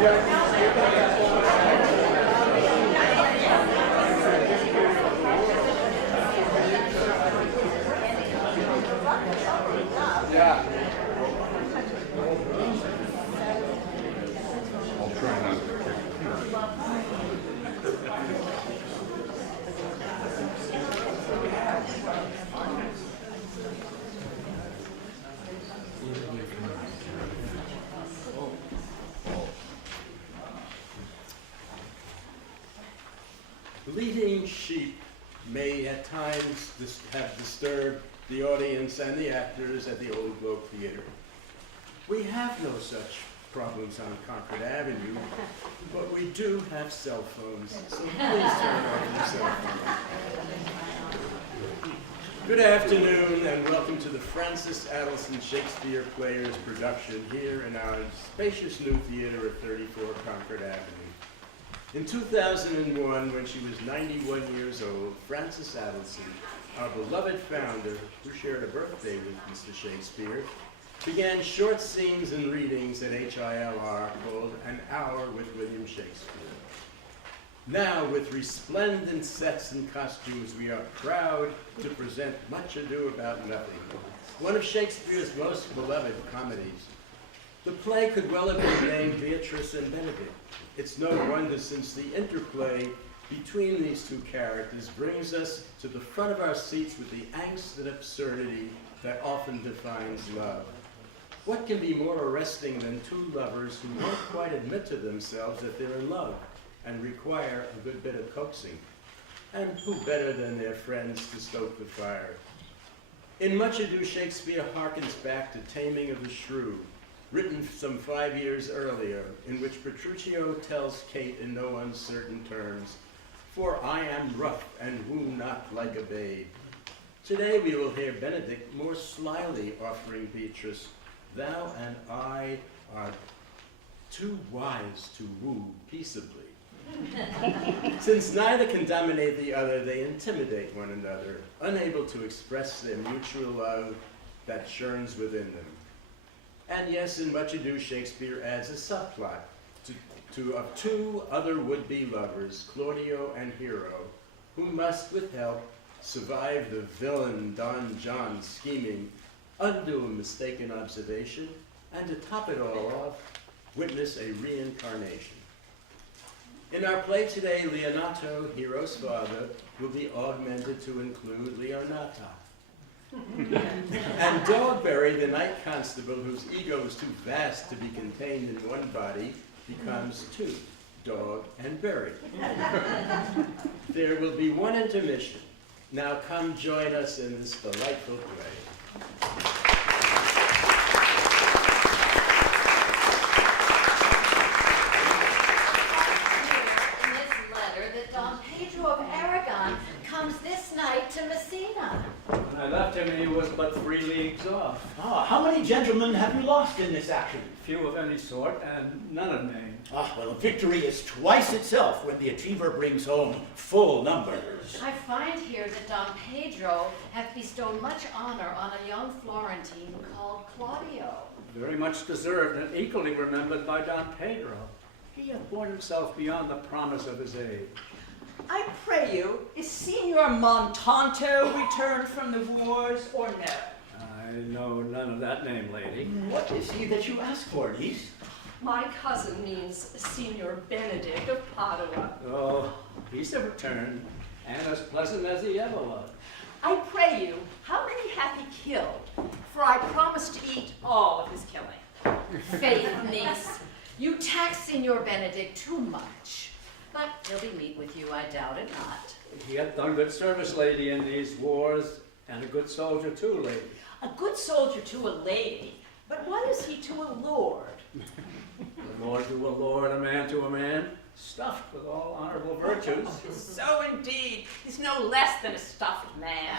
Yeah. I'll try not to. Bleating sheep may at times have disturbed the audience and the actors at the Old Globe Theater. We have no such problems on Concord Avenue, but we do have cell phones, so please turn off your cell phone. Good afternoon and welcome to the Francis Adelson Shakespeare Players production here in our spacious new theater at 34 Concord Avenue. In 2001, when she was 91 years old, Francis Adelson, our beloved founder, who shared a birthday with Mr. Shakespeare, began short scenes and readings at HILR called An Hour with William Shakespeare. Now, with resplendent sets and costumes, we are proud to present Much Ado About Nothing, one of Shakespeare's most beloved comedies. The play could well have been named Beatrice and Benedict. It's no wonder, since the interplay between these two characters brings us to the front of our seats with the angst and absurdity that often defines love. What can be more arresting than two lovers who won't quite admit to themselves that they're in love and require a good bit of coaxing? And who better than their friends to stoke the fire? In Much Ado, Shakespeare harkens back to Taming of the Shrew, written some 5 years earlier, in which Petruchio tells Kate in no uncertain terms, "For I am rough and woo not like a babe." Today we will hear Benedict more slyly offering Beatrice, "Thou and I are too wise to woo peaceably." Since neither can dominate the other, they intimidate one another, unable to express their mutual love that churns within them. And yes, in Much Ado, Shakespeare adds a subplot of two other would-be lovers, Claudio and Hero, who must, with help, survive the villain Don John's scheming, undo a mistaken observation, and to top it all off, witness a reincarnation. In our play today, Leonato, Hero's father, will be augmented to include Leonata. And Dogberry, the night constable, whose ego is too vast to be contained in one body, becomes two, Dog and Berry. There will be one intermission. Now come join us in this delightful play. To Messina. When I left him, he was but 3 leagues off. Ah, how many gentlemen have you lost in this action? Few of any sort, and none of name. Ah, well, victory is twice itself when the achiever brings home full numbers. I find here that Don Pedro hath bestowed much honor on a young Florentine called Claudio. Very much deserved and equally remembered by Don Pedro. He hath borne himself beyond the promise of his age. I pray you, is Signor Montanto returned from the wars or no? I know none of that name, lady. What is he that you ask for, niece? My cousin means Signor Benedict of Padua. Oh, he's a return, and as pleasant as he ever was. I pray you, how many hath he killed? For I promise to eat all of his killing. Faith, niece, you tax Signor Benedict too much. But he'll be meet with you, I doubt it not. He hath done good service, lady, in these wars, and a good soldier too, lady. A good soldier to a lady, but what is he to a lord? A lord to a lord, a man to a man, stuffed with all honorable virtues. So indeed, he's no less than a stuffed man.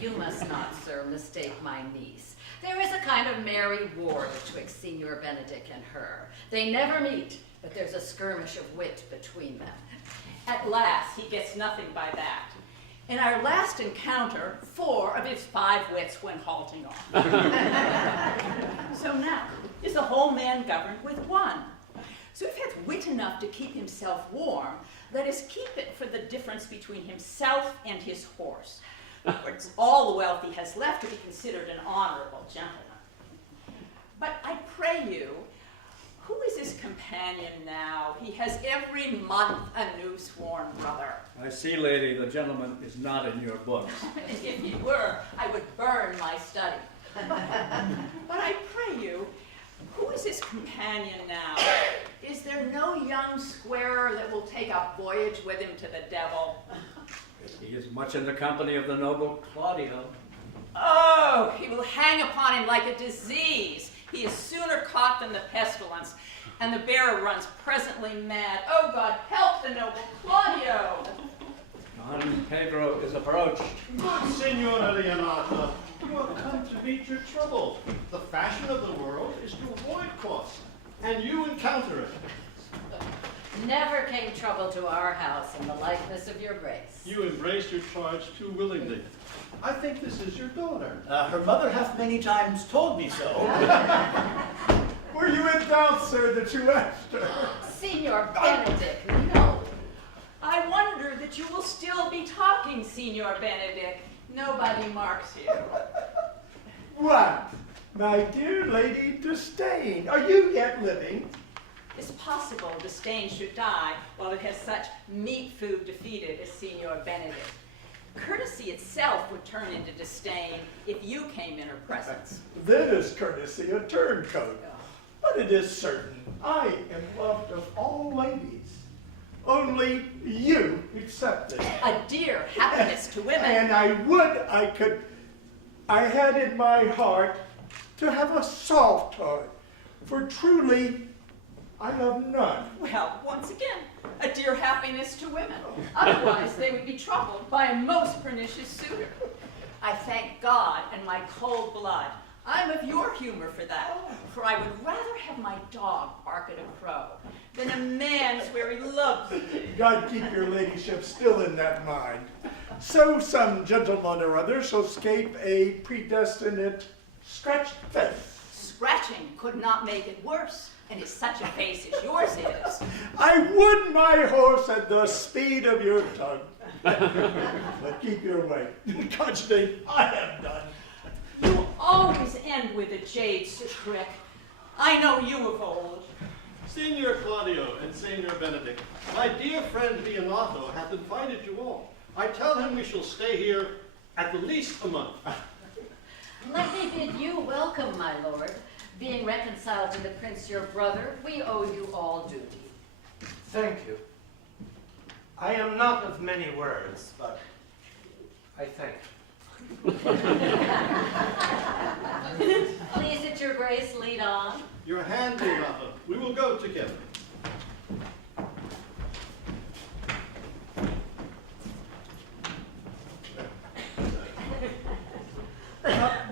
You must not, sir, mistake my niece. There is a kind of merry war betwixt Signor Benedict and her. They never meet, but there's a skirmish of wit between them. At last, he gets nothing by that. In our last encounter, 4 of his 5 wits went halting off. So now, is the whole man governed with 1? So if he hath wit enough to keep himself warm, let us keep it for the difference between himself and his horse. It's all the wealth he has left to be considered an honorable gentleman. But I pray you, who is his companion now? He has every month a new sworn brother. I see, lady, the gentleman is not in your books. If he were, I would burn my study. But I pray you, who is his companion now? Is there no young squarer that will take a voyage with him to the devil? He is much in the company of the noble Claudio. Oh, he will hang upon him like a disease. He is sooner caught than the pestilence, and the bearer runs presently mad. Oh, God, help the noble Claudio! Don Pedro is approached. Good Signora Leonata, you have come to meet your trouble. The fashion of the world is to avoid costs, and you encounter it. Never came trouble to our house in the likeness of your grace. You embrace your charge too willingly. I think this is your daughter. Her mother hath many times told me so. Were you in doubt, sir, that you asked her? Signor Benedict, no. I wonder that you will still be talking, Signor Benedict. Nobody marks you. What? My dear Lady Disdain, are you yet living? It's possible Disdain should die while it has such meat food to feed it as Signor Benedict. Courtesy itself would turn into disdain if you came in her presence. Then is courtesy a turncoat. But it is certain I am loved of all ladies, only you excepted. A dear happiness to women. And I had in my heart to have a soft heart, for truly I love none. Well, once again, a dear happiness to women. Otherwise, they would be troubled by a most pernicious suitor. I thank God and my cold blood. I'm of your humor for that, for I would rather have my dog bark at a crow than a man swear he loves me. God keep your ladyship still in that mind. So some gentleman or other shall scape a predestinate scratched face. Scratching could not make it worse, and it's such a face as yours is. I would my horse at the speed of your tongue. But keep your way. Constable, I have done. You always end with a jade's trick. I know you of old. Signor Claudio and Signor Benedict, my dear friend Leonato hath invited you all. I tell him we shall stay here at the least a month. Let me bid you welcome, my lord. Being reconciled to the prince your brother, we owe you all duty. Thank you. I am not of many words, but I thank you. Please, at your grace, lead on. Your hand, Leonato. We will go together.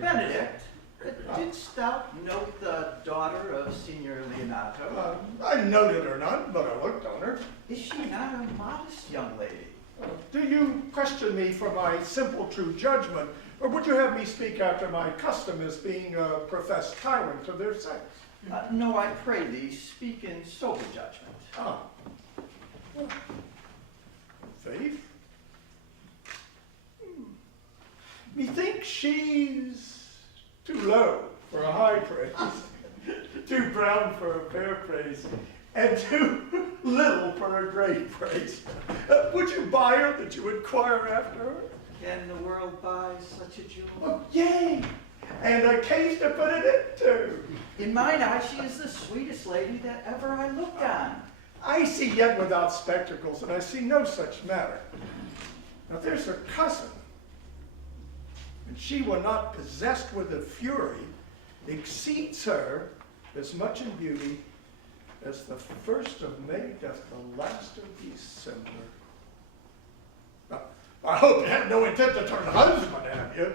Benedict, didst thou note the daughter of Signor Leonato? I noted her not, but I looked on her. Is she not a modest young lady? Do you question me for my simple true judgment, or would you have me speak after my custom as being a professed tyrant of their sex? No, I pray thee, speak in sober judgment. Ah. Faith? Methinks she's too low for a high praise, too brown for a fair praise, and too little for a great praise. Would you buy her that you inquire after her? Can the world buy such a jewel? Oh, yea, and a case to put it into. In mine eye, she is the sweetest lady that ever I looked on. I see yet without spectacles, and I see no such matter. Now there's her cousin, and she, when not possessed with a fury, exceeds her as much in beauty as the 1st of May doth the last of December. Now, I hope you have no intent to turn husband, have you?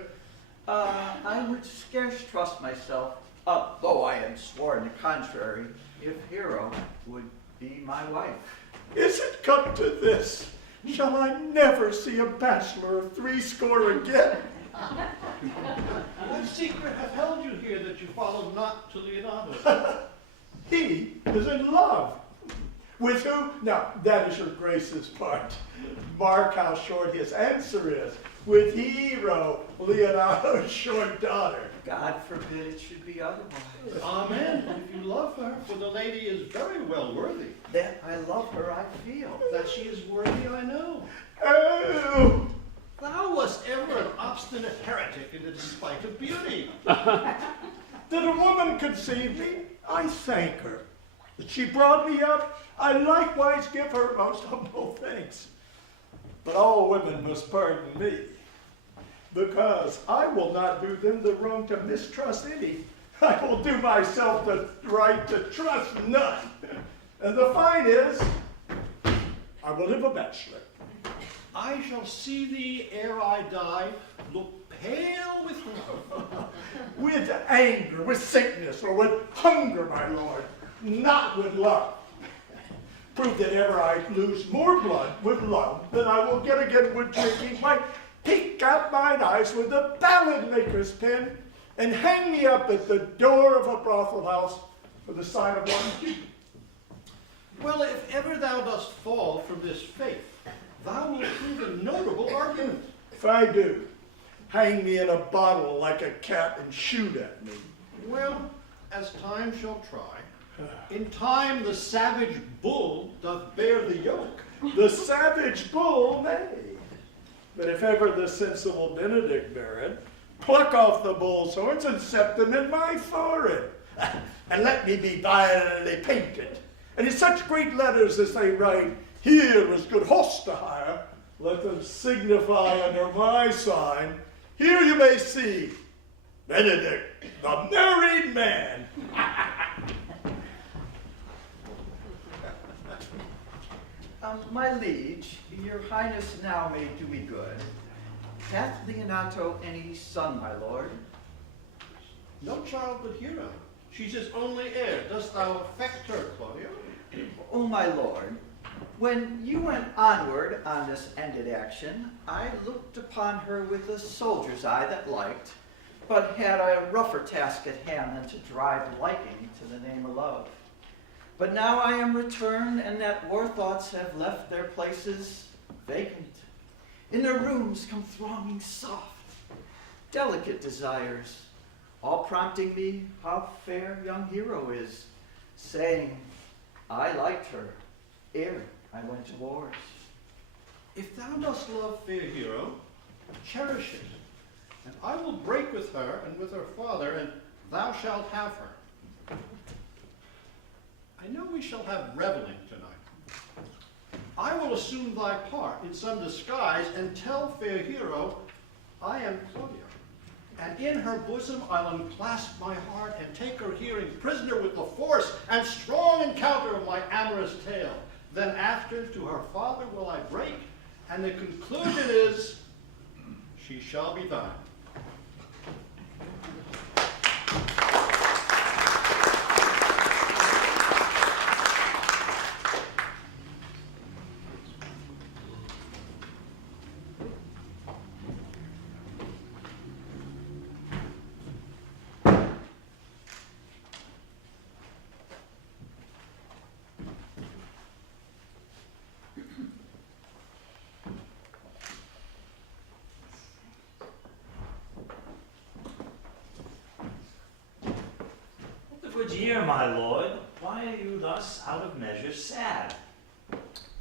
I would scarce trust myself, though I am sworn the contrary, if Hero would be my wife. Is it come to this? Shall I never see a bachelor of threescore again? What secret hath held you here that you followed not to Leonato? He is in love. With who? Now, that is your grace's part. Mark how short his answer is. With Hero, Leonardo's short daughter. God forbid it should be otherwise. Amen. If you love her, for the lady is very well worthy. That I love her, I feel. That she is worthy, I know. Oh, Thou wast ever an obstinate heretic in the despite of beauty. did a woman conceive me? I thank her. That she brought me up, I likewise give her most humble thanks. But all women must pardon me, because I will not do them the wrong to mistrust any. I will do myself the right to trust none. And the fine is, I will live a bachelor. I shall see thee ere I die, look pale with love. With anger, with sickness, or with hunger, my lord, not with love. Prove that ever I lose more blood with love than I will get again with drinking, might peek out mine eyes with a ballad maker's pen, and hang me up at the door of a brothel house for the sign of one. Well, if ever thou dost fall from this faith, thou wilt prove a notable argument. If I do, hang me in a bottle like a cat and shoot at me. Well, as time shall try, in time the savage bull doth bear the yoke. The savage bull may. But if ever the sensible Benedict bear it, pluck off the bull's horns and set them in my forehead. And let me be vilely painted. And in such great letters as they write, here is good horse to hire, let them signify under my sign, here you may see Benedict, the married man. My liege, your highness now may do me good. Hath Leonato any son, my lord? No child but Hero. She's his only heir. Dost thou affect her, Claudio? Oh, my lord, when you went onward on this ended action, I looked upon her with a soldier's eye that liked, but had a rougher task at hand than to drive liking to the name of love. But now I am returned, and that war thoughts have left their places vacant. In their rooms come thronging soft, delicate desires, all prompting me how fair young Hero is, saying, I liked her ere I went to wars. If thou dost love fair Hero, cherish it, and I will break with her and with her father, and thou shalt have her. I know we shall have reveling tonight. I will assume thy part in some disguise and tell fair Hero I am Claudio. And in her bosom I'll unclasp my heart and take her hearing prisoner with the force and strong encounter of my amorous tale. Then after to her father will I break, and the conclusion is, she shall be thine. Good year, my lord. Why are you thus out of measure sad?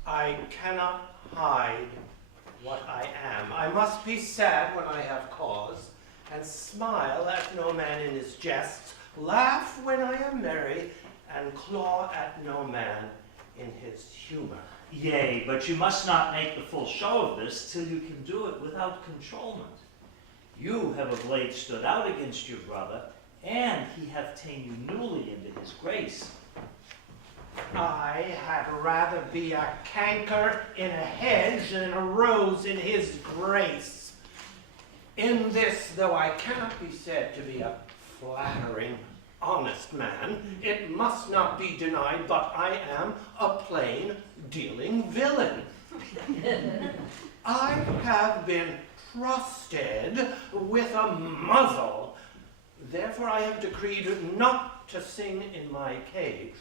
I cannot hide what I am. I must be sad when I have cause, and smile at no man in his jests, laugh when I am merry, and claw at no man in his humor. Yea, but you must not make the full show of this till you can do it without controlment. You have of late stood out against your brother, and he hath ta'en you newly into his grace. I had rather be a canker in a hedge than a rose in his grace. In this, though I cannot be said to be a flattering, honest man, it must not be denied, but I am a plain dealing villain. I have been trusted with a muzzle. Therefore I have decreed not to sing in my cage.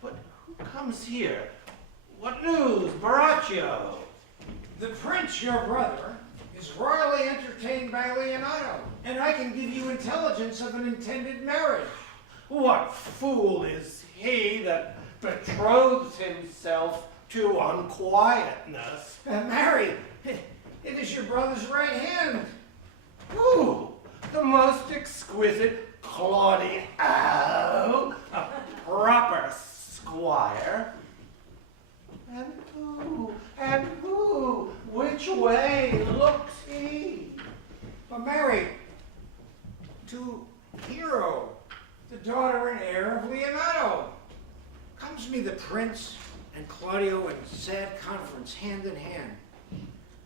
But Who comes here? What news, Baraccio? The prince, your brother, is royally entertained by Leonardo, and I can give you intelligence of an intended marriage. What fool is he that betroths himself to unquietness? Mary, it is your brother's right hand. Ooh, the most exquisite Claudio, a proper squire. And who, which way looks he? But Mary, to Hero, the daughter and heir of Leonardo. Comes me the prince and Claudio in sad conference, hand in hand.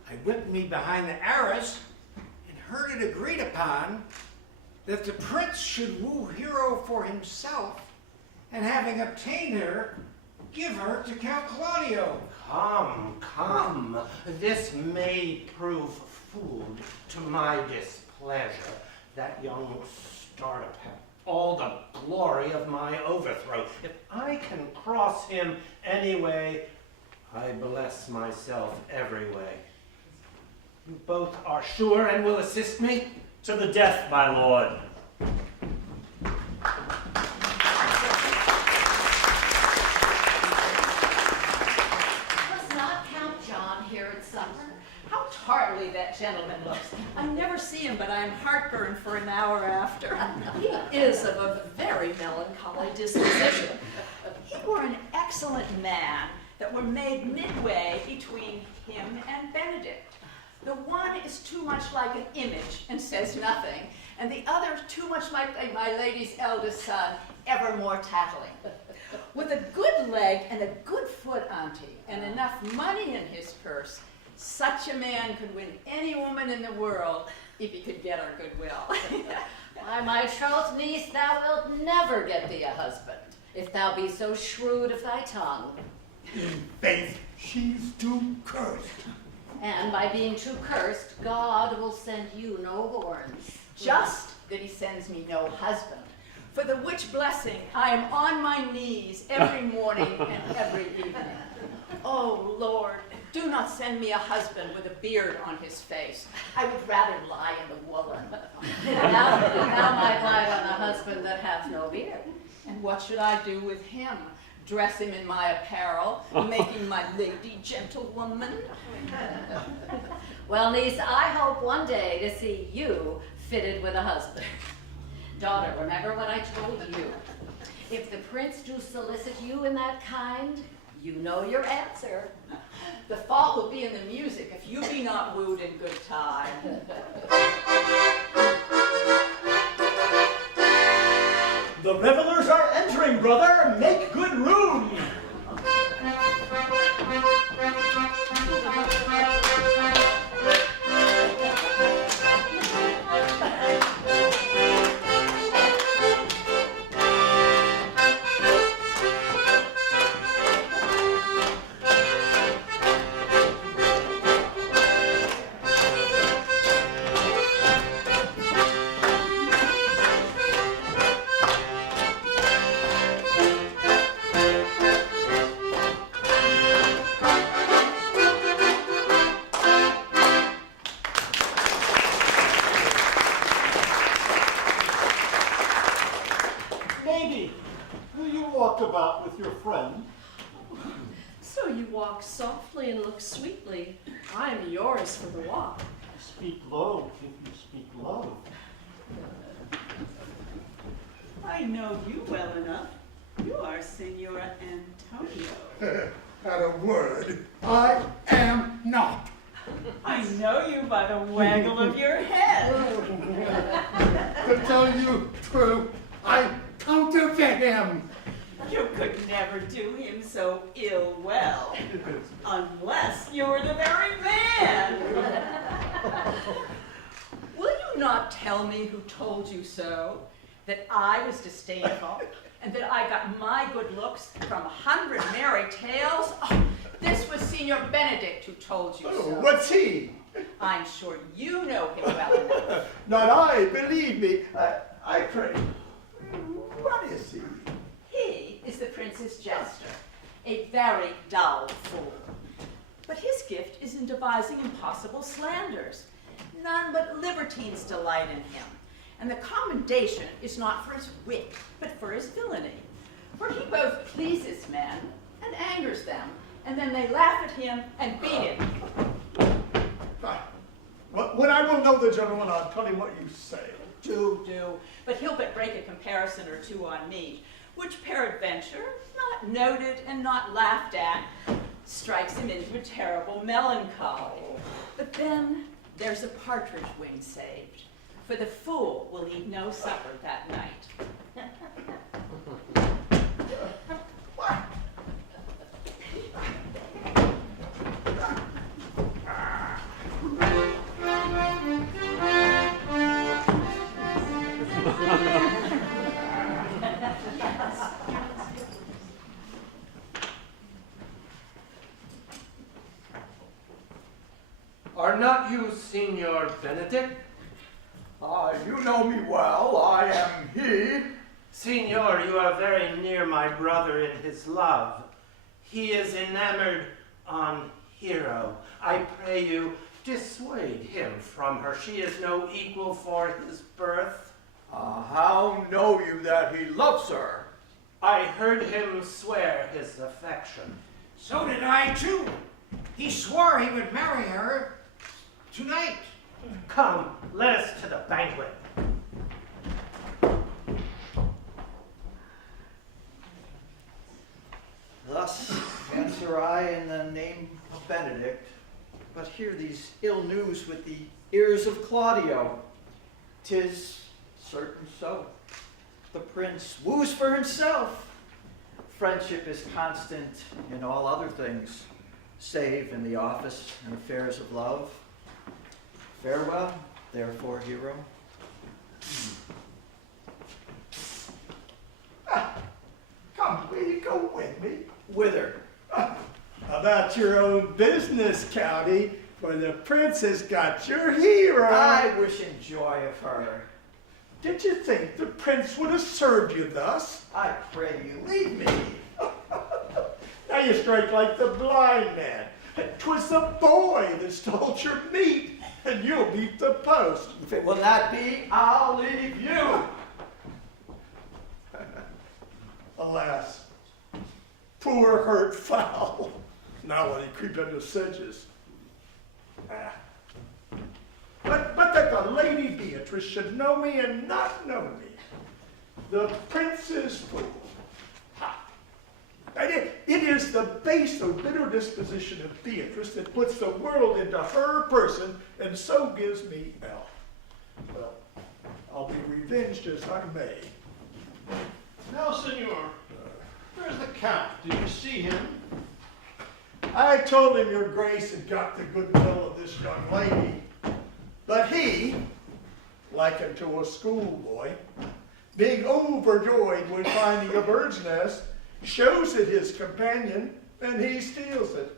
I whipped me behind the arras and heard it agreed upon that the prince should woo Hero for himself, and having obtained her, give her to Count Claudio. Come, this may prove food to my displeasure. That young startup hath all the glory of my overthrow. If I can cross him anyway, I bless myself every way. You both are sure and will assist me? To the death, my lord. Was not Count John here at supper? How tartly that gentleman looks. I never see him, but I am heartburned for an hour after. He is of a very melancholy disposition. He were an excellent man that were made midway between him and Benedict. The one is too much like an image and says nothing, and the other too much like my lady's eldest son, ever more tattling. With a good leg and a good foot, auntie, and enough money in his purse, such a man could win any woman in the world if he could get her goodwill. Why, my troth, niece, thou wilt never get thee a husband, if thou be so shrewd of thy tongue. In faith, she's too cursed. And by being too cursed, God will send you no horns. Just that he sends me no husband, for the which blessing I am on my knees every morning and every evening. Oh, Lord, do not send me a husband with a beard on his face. I would rather lie in the woolen. Thou might lie on a husband that hath no beard. And what should I do with him? Dress him in my apparel, making my lady gentlewoman? Well, niece, I hope one day to see you fitted with a husband. Daughter, remember what I told you. If the prince do solicit you in that kind, you know your answer. The fault will be in the music if you be not wooed in good time. The revelers are entering, brother. Make good room. Lady, will you walk about with your friend? So you walk softly and look sweetly. I am yours for the walk. Speak low if you speak low. I know you well enough. You are Senora Antonio. At a word, I am not. I know you by the waggle of your head. To tell you true, I counterfeit him. You could never do him so ill well, unless you were the very man. Will you not tell me who told you so? That I was disdainful, and that I got my good looks from 100 merry tales? Oh, this was Signor Benedict who told you so. What's he? I'm sure you know him well enough. Not I, believe me. I pray. What is he? He is the prince's jester, a very dull fool. But his gift is in devising impossible slanders. None but libertines delight in him, and the commendation is not for his wit, but for his villainy. For he both pleases men and angers them, and then they laugh at him and beat him. When I will know the gentleman, I'll tell him what you say. Do. But he'll but break a comparison or two on me, which peradventure, not noted and not laughed at, strikes him into a terrible melancholy. But then there's a partridge wing saved, for the fool will eat no supper that night. Are not you Signor Benedict? You know me well. I am he. Signor, you are very near my brother in his love. He is enamored on Hero. I pray you, dissuade him from her. She is no equal for his birth. How know you that he loves her? I heard him swear his affection. So did I too. He swore he would marry her tonight. Come, let us to the banquet. Thus answer I in the name of Benedict, but hear these ill news with the ears of Claudio. 'Tis certain so. The prince woos for himself. Friendship is constant in all other things, save in the office and affairs of love. Farewell, therefore, hero. Come, will you go with me? Whither? About your own business, County, for the prince has got your hero. I wish in joy of her. Did you think the prince would have served you thus? I pray you, leave me. Now you strike like the blind man. 'Twas the boy that stole your meat, and you'll beat the post. If it will not be, I'll leave you. Alas, poor hurt fowl. Now will he creep into sedges. But that the Lady Beatrice should know me and not know me. The prince's fool. And it is the base or bitter disposition of Beatrice that puts the world into her person and so gives me hell. Well, I'll be revenged as I may. Now, senor, where's the count? Did you see him? I told him your grace had got the goodwill of this young lady, but he, likened to a schoolboy, being overjoyed when finding a bird's nest, shows it his companion, and he steals it.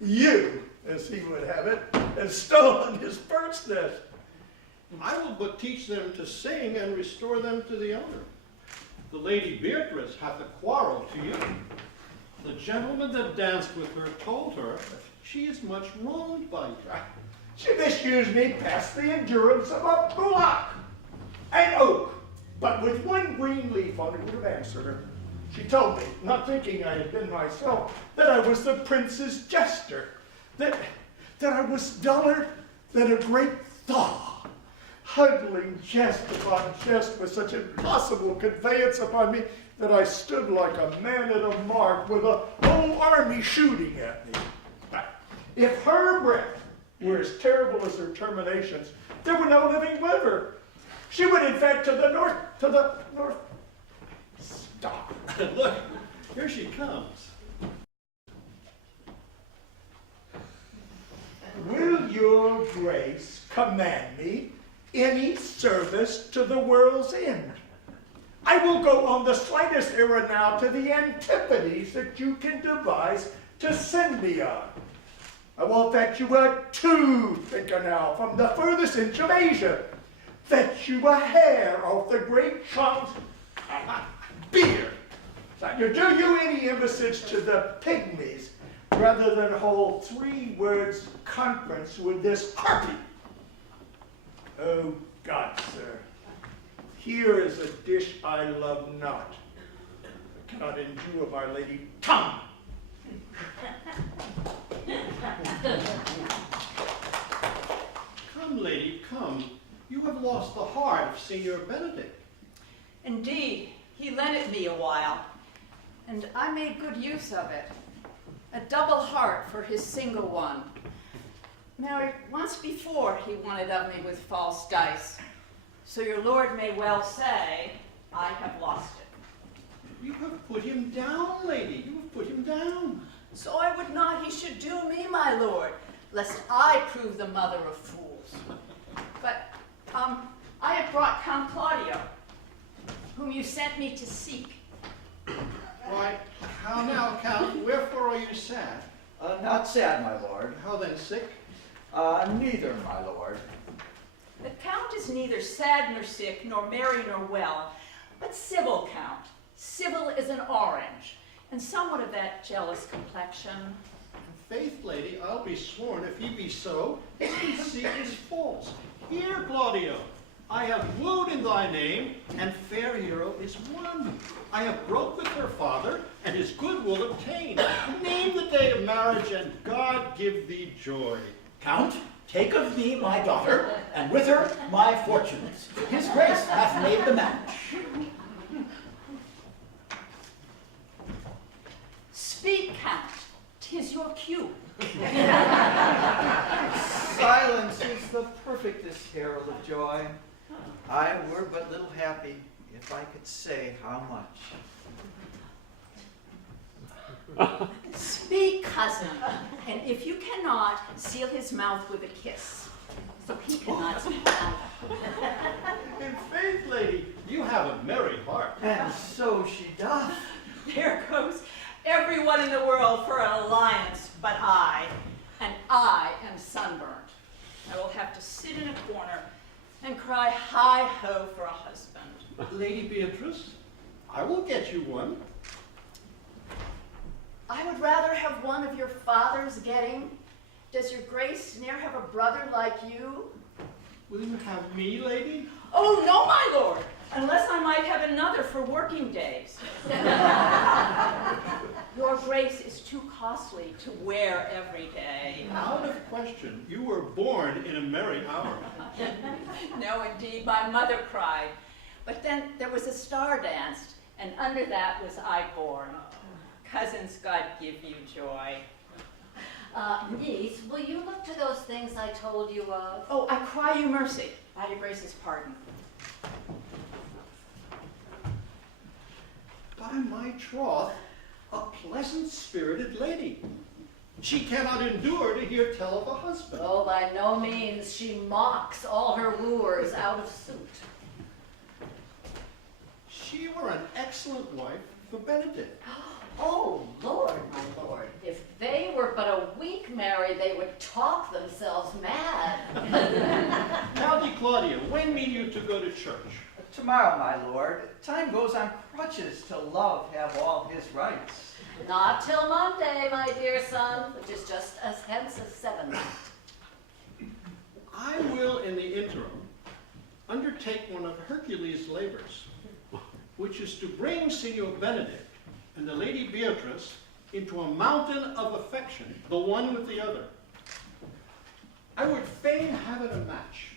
You, as he would have it, have stolen his bird's nest. I will but teach them to sing and restore them to the owner. The Lady Beatrice hath a quarrel to you. The gentleman that danced with her told her she is much wronged by you. She misused me past the endurance of a bullock, an oak, but with one green leaf on it would have answered her. She told me, not thinking I had been myself, that I was the prince's jester, that I was duller than a great thaw, huddling jest upon jest with such impossible conveyance upon me that I stood like a man at a mark with a whole army shooting at me. If her breath were as terrible as her terminations, there were no living with her. She would in fact to the north. Stop. Look, here she comes. Will your grace command me any service to the world's end? I will go on the slightest errand now to the antipodes that you can devise to send me on. I will fetch you a tooth canal from the furthest inch of Asia. Fetch you a hair off the great chunks beer. You do you any embassage to the pygmies rather than hold 3 words conference with this harpy? Oh God, sir, here is a dish I love not. I cannot endure my lady tongue. Come, lady, come. You have lost the heart of Signor Benedict. Indeed, he lent it me a while, and I made good use of it. A double heart for his single one. Now, once before he won it of me with false dice, so your lord may well say, I have lost it. You have put him down, lady. You have put him down. So I would not he should do me, my lord, lest I prove the mother of fools. But, I have brought Count Claudio, whom you sent me to seek. Why, how now, Count? Wherefore are you sad? Not sad, my lord. How then, sick? Neither, my lord. The Count is neither sad nor sick, nor merry nor well, but civil, Count. Civil is an orange, and somewhat of that jealous complexion. Faith, lady, I'll be sworn if he be so, his conceit is false. Here, Claudio, I have wooed in thy name, and fair hero is won. I have broke with her father, and his good will obtained. Name the day of marriage, and God give thee joy. Count, take of me my daughter, and with her my fortunes. His grace hath made the match. Speak, Count, 'tis your cue. Silence is the perfectest herald of joy. I were but little happy if I could say how much. Speak, cousin, and if you cannot, seal his mouth with a kiss, so he cannot speak out. In faith, lady, you have a merry heart. And so she doth. There goes everyone in the world for an alliance but I, and I am sunburnt. I will have to sit in a corner and cry hi-ho for a husband. Lady Beatrice, I will get you one. I would rather have one of your father's getting. Does your grace ne'er have a brother like you? Will you have me, lady? Oh, no, my lord, unless I might have another for working days. Your grace is too costly to wear every day. Out of question. You were born in a merry hour. No, indeed, my mother cried. But then there was a star danced, and under that was I born. Cousins, God give you joy. Niece, will you look to those things I told you of? Oh, I cry you mercy, by your grace's pardon. By my troth, a pleasant-spirited lady. She cannot endure to hear tell of a husband. Oh, by no means. She mocks all her wooers out of suit. She were an excellent wife for Benedict. Oh, Lord, my lord, if they were but a week married, they would talk themselves mad. Now, Di Claudia, when mean you to go to church? Tomorrow, my lord. Time goes on crutches till love have all his rights. Not till Monday, my dear son, which is just as hence as 7. I will, in the interim, undertake one of Hercules' labors, which is to bring Signor Benedict and the Lady Beatrice into a mountain of affection, the one with the other. I would fain have it a match,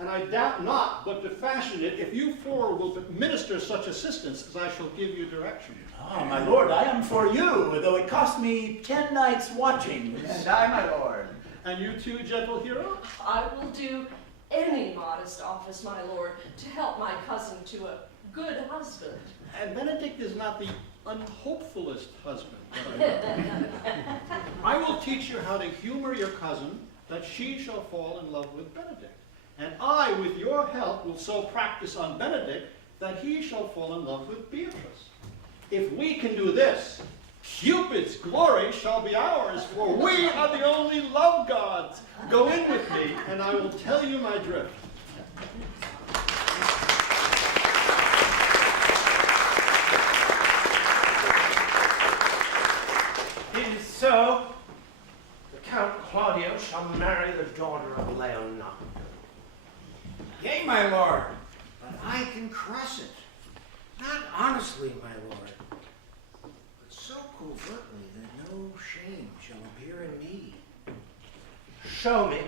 and I doubt not but to fashion it if you four will but minister such assistance as I shall give you direction. Ah, my lord, I am for you, though it cost me 10 nights' watching. And I, my lord. And you too, gentle hero? I will do any modest office, my lord, to help my cousin to a good husband. And Benedict is not the unhopefulest husband that I know. I will teach you how to humor your cousin, that she shall fall in love with Benedict. And I, with your help, will so practice on Benedict that he shall fall in love with Beatrice. If we can do this, Cupid's glory shall be ours, for we are the only love gods. Go in with me, and I will tell you my drift. cross it. Not honestly, my lord, but so covertly that no shame shall appear in me. Show me,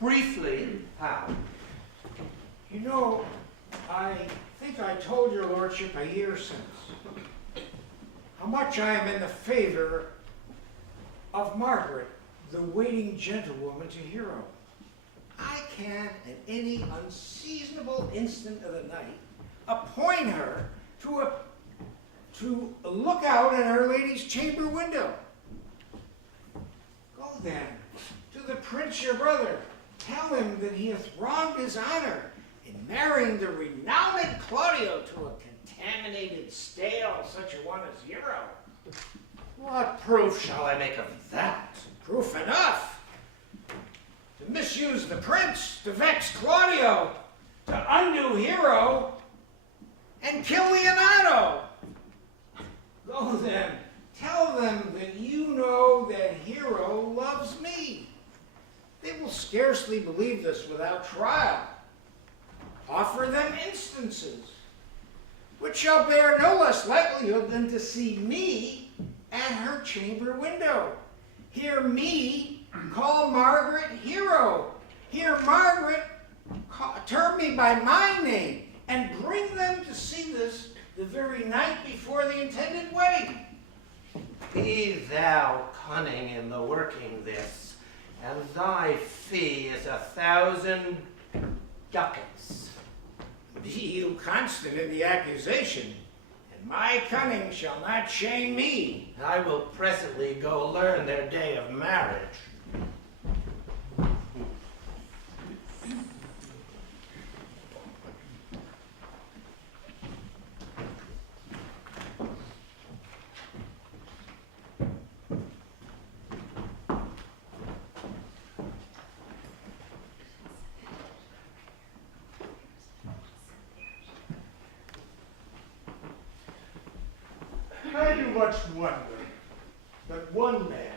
briefly, how. You know, I think I told your lordship a year since how much I am in the favor of Margaret, the waiting gentlewoman to Hero. I can, at any unseasonable instant of the night, appoint her to look out at Her Lady's chamber window. Go then to the prince your brother. Tell him that he hath wronged his honor in marrying the renowned Claudio to a contaminated, stale such a one as Hero. What proof shall I make of that? Proof enough. To misuse the prince, to vex Claudio, to undo Hero, and kill Leonato. Go then, tell them that you know that Hero loves me. They will scarcely believe this without trial. Offer them instances, which shall bear no less likelihood than to see me at her chamber window. Hear me call Margaret Hero. Hear Margaret term me by my name, and bring them to see this the very night before the intended wedding. Be thou cunning in the working this, and thy fee is 1,000 ducats. Be you constant in the accusation, and my cunning shall not shame me. I will presently go learn their day of marriage. I do much wonder that one man,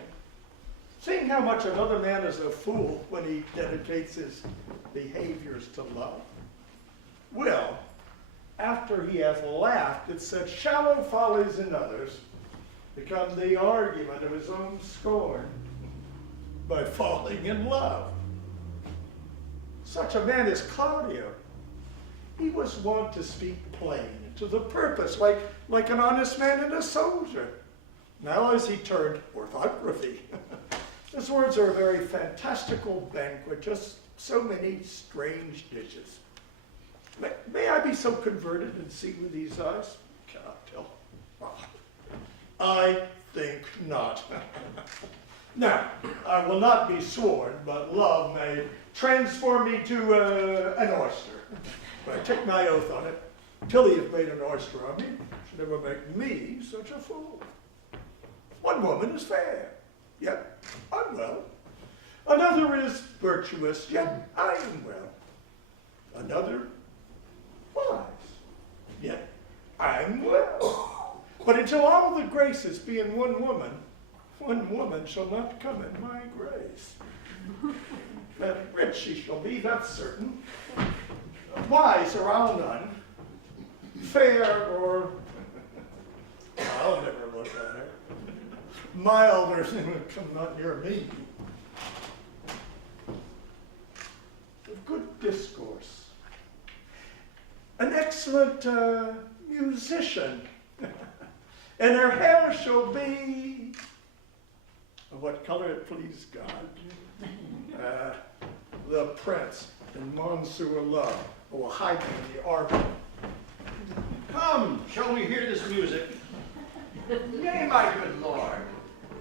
seeing how much another man is a fool when he dedicates his behaviors to love, will, after he hath laughed at such shallow follies in others, become the argument of his own scorn by falling in love. Such a man is Claudio. He was wont to speak plain and to the purpose, like an honest man and a soldier. Now as he turned orthography, his words are a very fantastical banquet, just so many strange dishes. May I be so converted and see with these eyes? Cannot tell. I think not. Now, I will not be sworn, but love may transform me to an oyster. But I take my oath on it, till he hath made an oyster of me, should never make me such a fool. One woman is fair, yet unwell. Another is virtuous, yet I am well. Another wise, yet I am well. But until all the graces be in one woman shall not come in my grace. That rich she shall be, that's certain. Wise or I'll none. Fair or I'll never look at her. Mild or come not near me. A good discourse. An excellent musician. And her hair shall be of what color it please God. The prince and Monsieur Love will hide me in the arbor. Come, shall we hear this music? Nay, my good lord,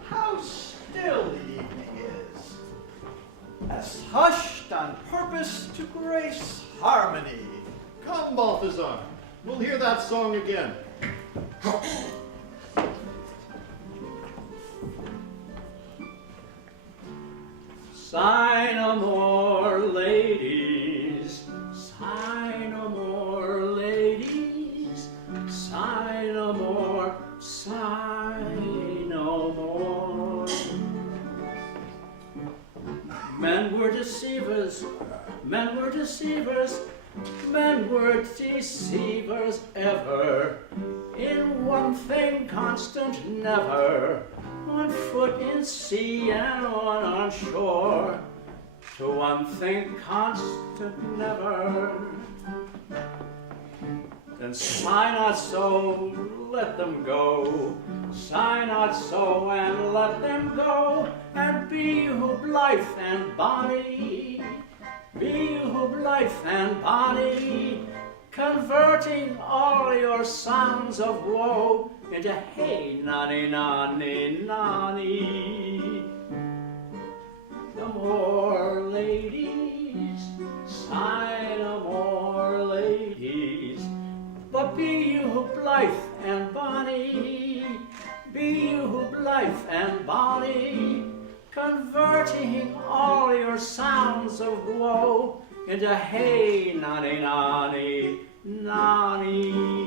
how still the evening is, as hushed on purpose to grace harmony. Come, Balthazar, we'll hear that song again. Sigh no more, ladies, sigh no more, ladies, sigh no more, sigh no more. Men were deceivers, Men were deceivers ever, in one thing constant never, on foot in sea and on shore, to one thing constant never. Then sigh not so, let them go. Sigh not so, and let them go. And be you blithe and bonny. Be you blithe and bonny, converting all your sounds of woe into hey, nonny, nonny, nonny. No more ladies, sigh no more ladies, but be you blithe and bonny, be you blithe and bonny, converting all your sounds of woe into hey, nonny, nonny, nonny.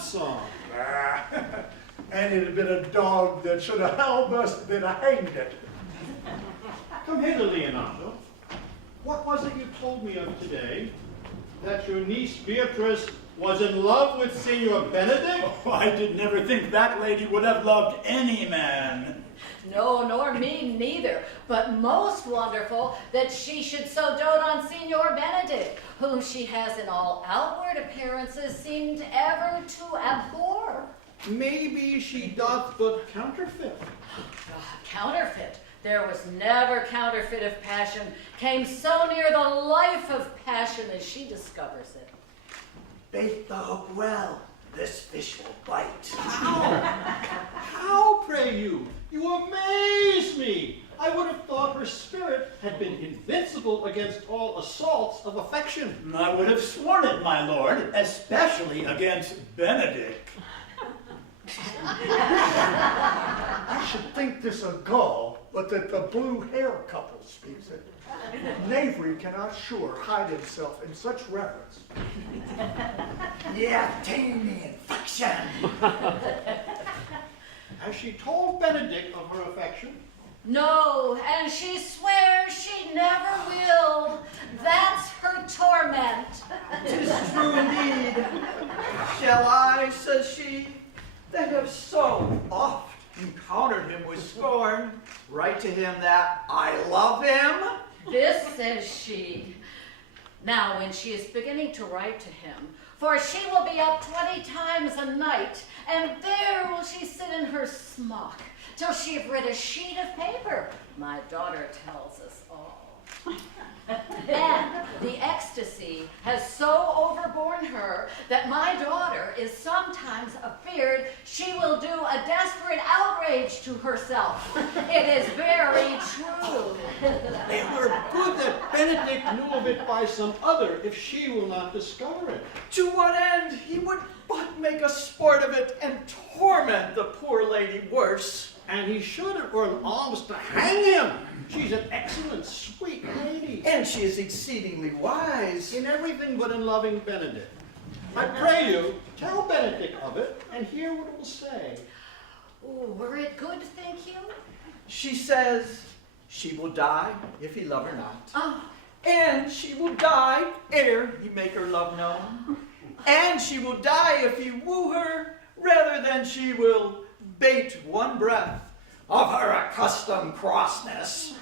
Song. And it had been a dog that should have almost been hanged it. Come hither, Leonardo. What was it you told me of today? That your niece Beatrice was in love with Signor Benedict? Oh, I did never think that lady would have loved any man. No, nor me neither, but most wonderful that she should so dote on Signor Benedict, whom she has in all outward appearances seemed ever to abhor. Maybe she doth but counterfeit. Counterfeit? There was never counterfeit of passion, came so near the life of passion as she discovers it. Bait the hook well, this fish will bite. How, pray you? You amaze me! I would have thought her spirit had been invincible against all assaults of affection. I would have sworn it, my lord, especially against Benedict. I should think this a gull, but that the blue hair couple speaks it. Knavery cannot sure hide himself in such reverence. Yeah, tame me infection. Has she told Benedict of her affection? No, and she swears she never will. That's her torment. 'Tis true indeed. Shall I, says she, that have so oft encountered him with scorn, write to him that I love him? This says she. Now, when she is beginning to write to him, for she will be up 20 times a night, and there will she sit in her smock, till she have read a sheet of paper. My daughter tells us all. Then the ecstasy has so overborne her that my daughter is sometimes afeared she will do a desperate outrage to herself. It is very true. It were good that Benedict knew of it by some other, if she will not discover it. To what end? He would but make a sport of it and torment the poor lady worse. And he should have earned alms to hang him. She's an excellent, sweet lady. And she is exceedingly wise. In everything but in loving Benedict. I pray you, tell Benedict of it, and hear what it will say. Ooh, were it good, think you? She says she will die if he love her not. Oh. And she will die ere he make her love known. And she will die if he woo her, rather than she will bate one breath of her accustomed crossness.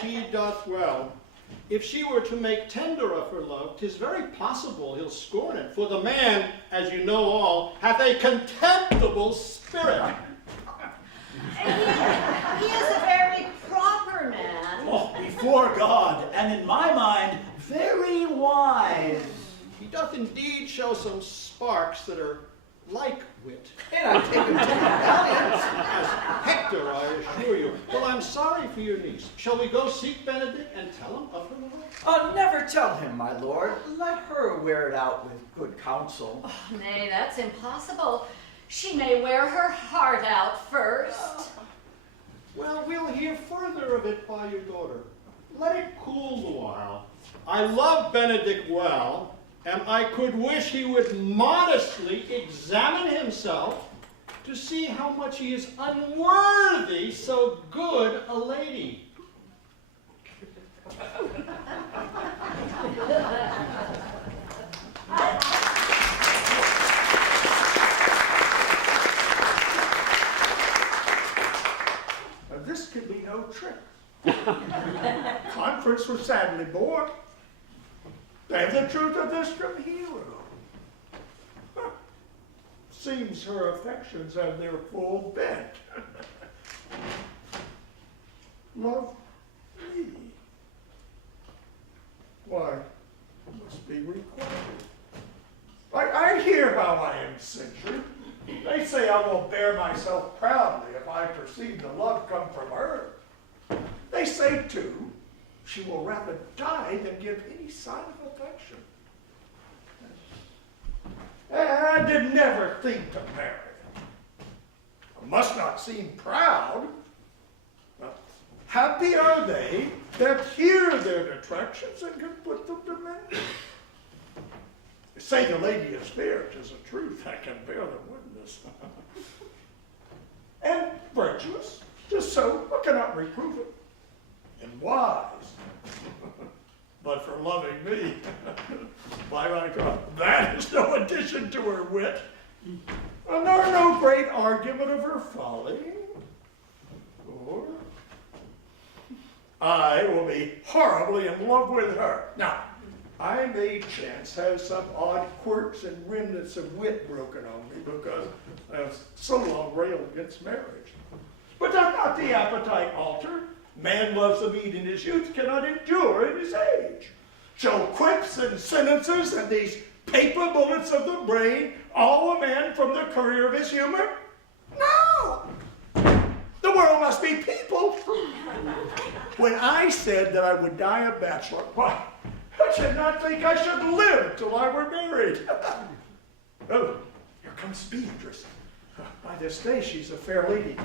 She doth well. If she were to make tender of her love, 'tis very possible he'll scorn it, for the man, as you know all, hath a contemptible spirit. He is a very proper man. Oh, before God, and in my mind, very wise. He doth indeed show some sparks that are like wit. And I take him to Italians. As Hector, I assure you. Well, I'm sorry for your niece. Shall we go seek Benedict and tell him of her love? Never tell him, my lord. Let her wear it out with good counsel. Oh, nay, that's impossible. She may wear her heart out first. Well, we'll hear further of it by your daughter. Let it cool the while. I love Benedict well, and I could wish he would modestly examine himself to see how much he is unworthy so good a lady. Now, this could be no trick. Conference was sadly born. They have the truth of this from Hero. Huh. Seems her affections have their full bent. Love me. Why, must be required. I hear how I am censured. They say I will bear myself proudly if I perceive the love come from her. They say, too, she will rather die than give any sign of affection. I did never think to marry. I must not seem proud. But happy are they that hear their detractions and can put them to mend. They say the lady is fair, 'tis a truth, I can bear the witness. And virtuous, just so, I cannot reprove it. And wise, but for loving me, by my God, that is no addition to her wit, and nor no great argument of her folly. Or I will be horribly in love with her. Now, I may chance have some odd quirks and remnants of wit broken on me because I have so long railed against marriage. But does not the appetite alter? Man loves the meat in his youth, cannot endure in his age. Shall quips and sentences and these paper bullets of the brain awe a man from the career of his humor? No! The world must be peopled. When I said that I would die a bachelor, why, I did not think I should live till I were married. Oh, here comes Beatrice. By this day, she's a fair lady.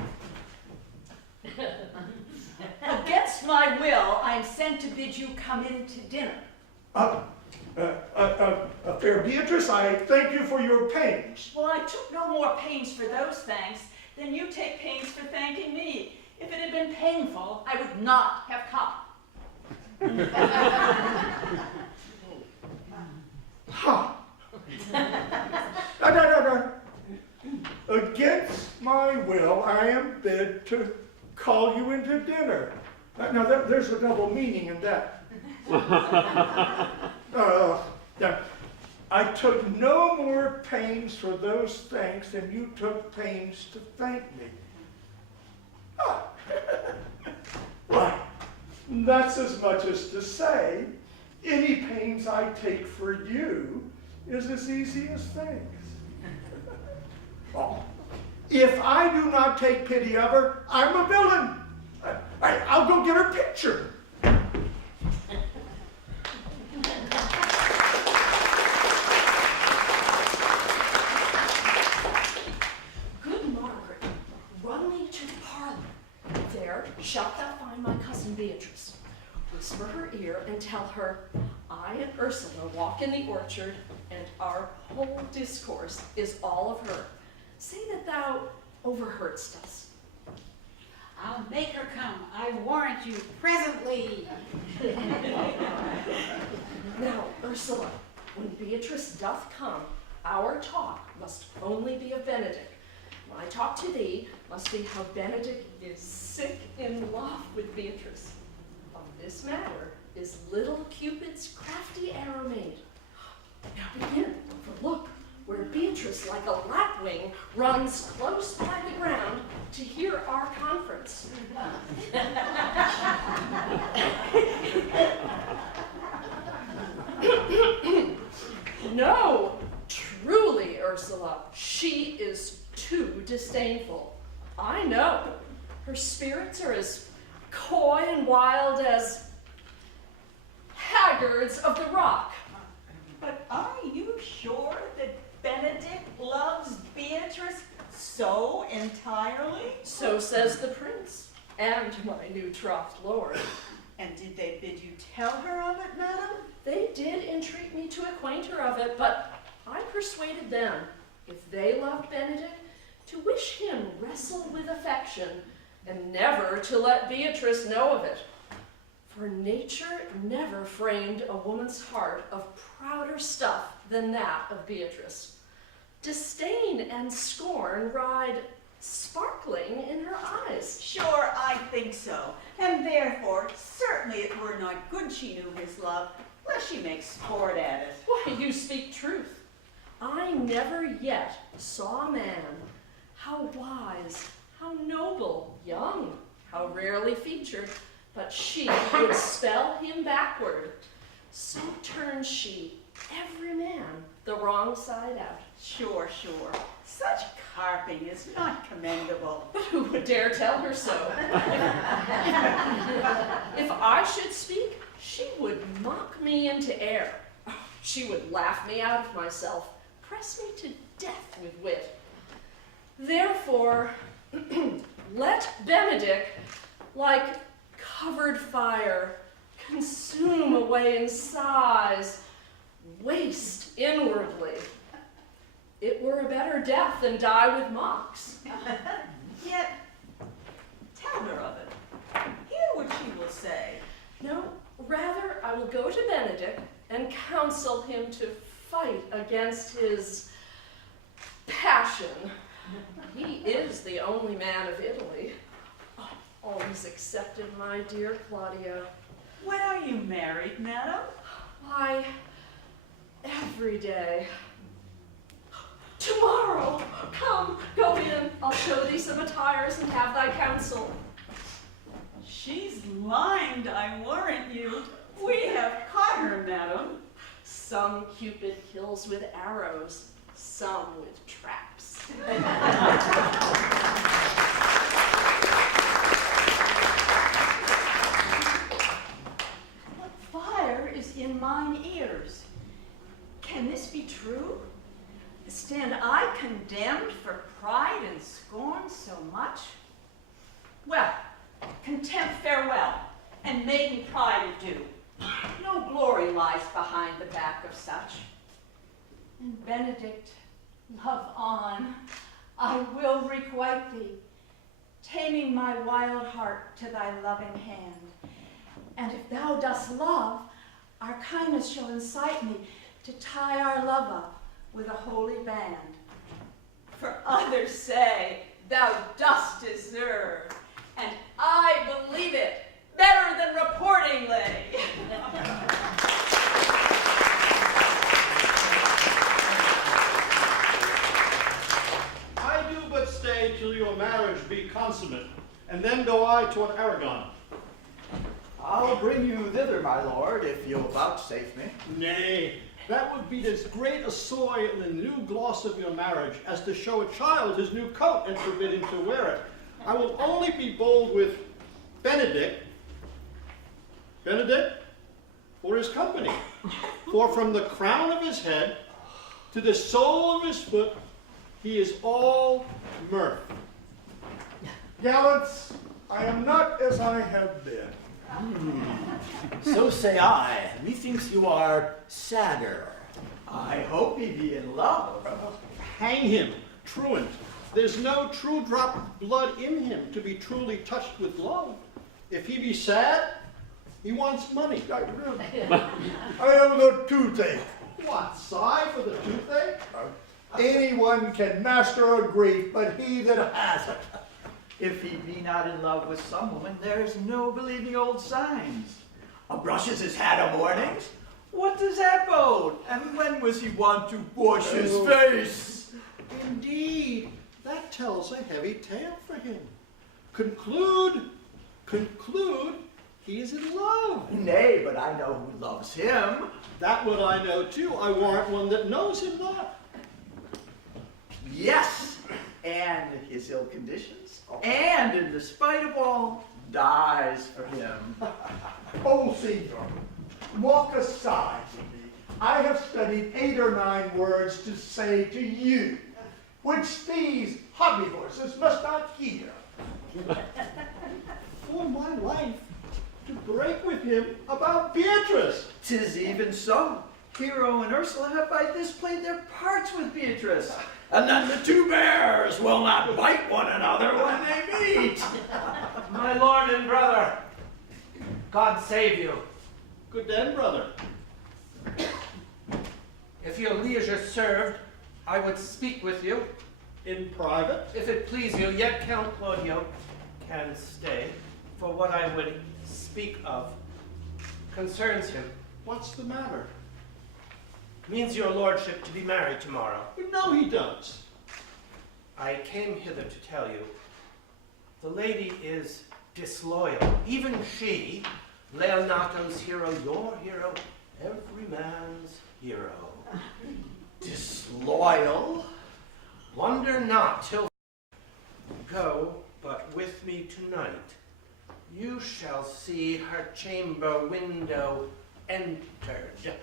Against my will, I am sent to bid you come in to dinner. Fair Beatrice, I thank you for your pains. Well, I took no more pains for those thanks than you take pains for thanking me. If it had been painful, I would not have come. Ha! No. Against my will, I am bid to call you into dinner. Now, there's a double meaning in that. I took no more pains for those thanks than you took pains to thank me. Why, that's as much as to say, any pains I take for you is as easy as thanks. Oh, if I do not take pity of her, I'm a villain. I'll go get her picture. Good Margaret, run me to the parlor. There shalt thou find my cousin Beatrice. Whisper her ear and tell her, I and Ursula walk in the orchard, and our whole discourse is all of her. Say that thou overheardst us. I'll make her come, I warrant you, presently. Now, Ursula, when Beatrice doth come, our talk must only be of Benedick. My talk to thee must be how Benedick is sick in love with Beatrice. Of this matter is little Cupid's crafty arrow made. Now begin, for look, where Beatrice, like a lapwing, runs close by the ground to hear our conference. No, truly, Ursula, she is too disdainful. I know. Her spirits are as coy and wild as haggards of the rock. But are you sure that Benedick loves Beatrice so entirely? So says the prince, and my new troth lord. And did they bid you tell her of it, madam? They did entreat me to acquaint her of it, but I persuaded them, if they loved Benedick, to wish him wrestle with affection, and never to let Beatrice know of it. For nature never framed a woman's heart of prouder stuff than that of Beatrice. Disdain and scorn ride sparkling in her eyes. Sure, I think so. And therefore, certainly it were not good she knew his love, lest she make sport at it. Why, you speak truth. I never yet saw a man, how wise, how noble, young, how rarely featured, but she would spell him backward. So turns she every man the wrong side out. Sure, sure. Such carping is not commendable. But who would dare tell her so? If I should speak, she would mock me into air. She would laugh me out of myself, press me to death with wit. Therefore, let Benedick, like covered fire, consume away in sighs, waste inwardly. It were a better death than die with mocks. Yet, tell her of it. Hear what she will say. No, rather I will go to Benedick and counsel him to fight against his passion. He is the only man of Italy. Oh, always accepted, my dear Claudia. When are you married, madam? Why, every day. Tomorrow! Come, go in. I'll show thee some attires and have thy counsel. She's lined, I warrant you. We have caught her, madam. Some Cupid kills with arrows, some with traps. What fire is in mine ears? Can this be true? Stand I condemned for pride and scorn so much? Well, contempt farewell, and maiden pride adieu. No glory lies behind the back of such. And Benedict, love on, I will requite thee, taming my wild heart to thy loving hand. And if thou dost love, our kindness shall incite me to tie our love up with a holy band. For others say, thou dost deserve, and I believe it better than reporting lay. I do but stay till your marriage be consummate, and then go I toward Aragon. I'll bring you thither, my lord, if you'll vouchsafe me. Nay, that would be as great a soy in the new gloss of your marriage as to show a child his new coat and forbid him to wear it. I will only be bold with Benedick for his company. For from the crown of his head to the sole of his foot, he is all mirth. Gallants, I am not as I have been. So say I. Methinks you are sadder. I hope he be in love. Hang him, truant. There's no true drop of blood in him to be truly touched with love. If he be sad, he wants money. I have the toothache. What, sigh for the toothache? Anyone can master a grief, but he that has it. If he be not in love with some woman, there's no believing old signs. Brushes his hat o' mornings? What does that bode? And when was he wont to wash his face? Indeed, that tells a heavy tale for him. Conclude, he is in love. Nay, but I know who loves him. That would I know too. I warrant one that knows him not. Yes, and his ill conditions, and in despite of all, dies for him. Oh, Caesar, walk aside with me. I have studied 8 or 9 words to say to you, which these hobby horses must not hear. For my life, to break with him about Beatrice. 'Tis even so. Hero and Ursula have by this played their parts with Beatrice. And then the two bears will not bite one another when they meet. My lord and brother, God save you. Good den, brother. If your leisure served, I would speak with you. In private? If it please you, yet Count Claudio can stay, for what I would speak of concerns him. What's the matter? Means your lordship to be married tomorrow. You know he does. I came hither to tell you, the lady is disloyal. Even she, Leonato's hero, your hero, every man's hero. Disloyal? Wonder not till go but with me tonight. You shall see her chamber window entered,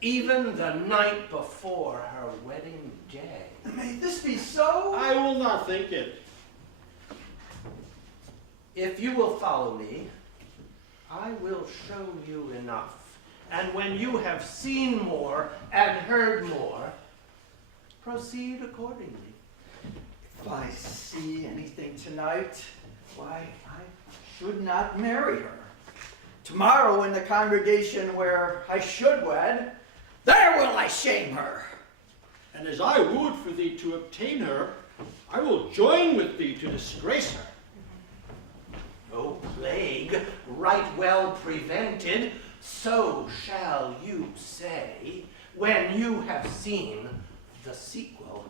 even the night before her wedding day. May this be so? I will not think it. If you will follow me, I will show you enough. And when you have seen more and heard more, proceed accordingly. If I see anything tonight, why, I should not marry her. Tomorrow in the congregation where I should wed, there will I shame her. And as I would for thee to obtain her, I will join with thee to disgrace her. O plague, right well prevented, so shall you say when you have seen the sequel.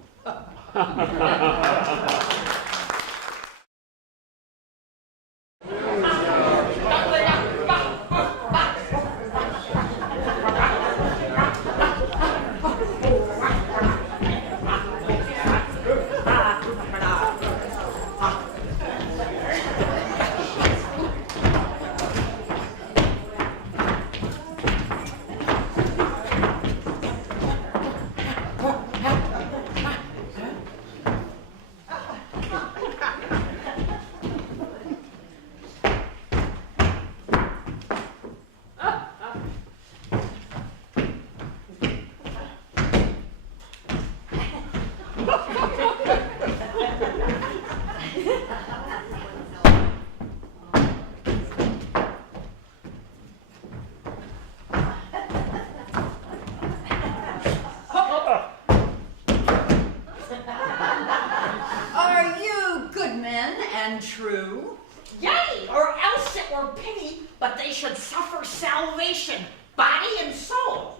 Are you good men and true? Yea, or else it were pity, but they should suffer salvation, body and soul.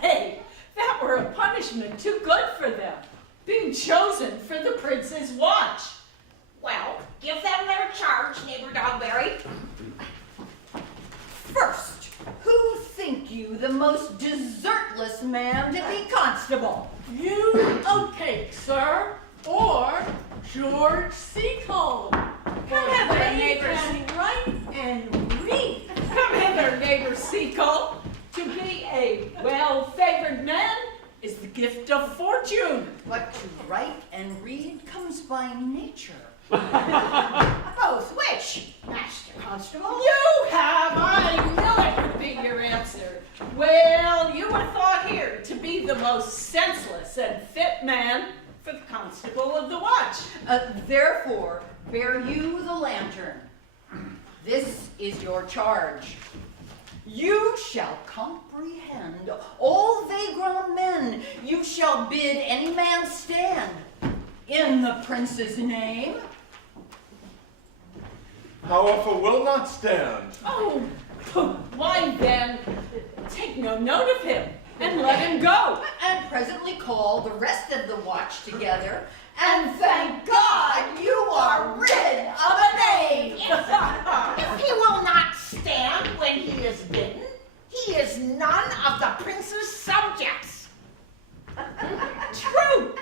Hey, that were a punishment too good for them, being chosen for the prince's watch. Well, give them their charge, neighbor Dogberry. First, who think you the most desertless man to be constable? You oatcake, sir, or George Seacole. Come hither, They neighbor can write and read. Come hither, neighbor Seacole. To be a well-favored man is the gift of fortune. But to write and read comes by nature. Both which, Master Constable? You have, I knew it would be your answer. Well, you were thought here to be the most senseless and fit man for the constable of the watch. Therefore, bear you the lantern. This is your charge. You shall comprehend all vagrant men. You shall bid any man stand in the prince's name. However, will not stand. Oh, why then, take no note of him and let him go. And presently call the rest of the watch together, and thank God you are rid of a knave. If he will not stand when he is bidden, he is none of the prince's subjects. True.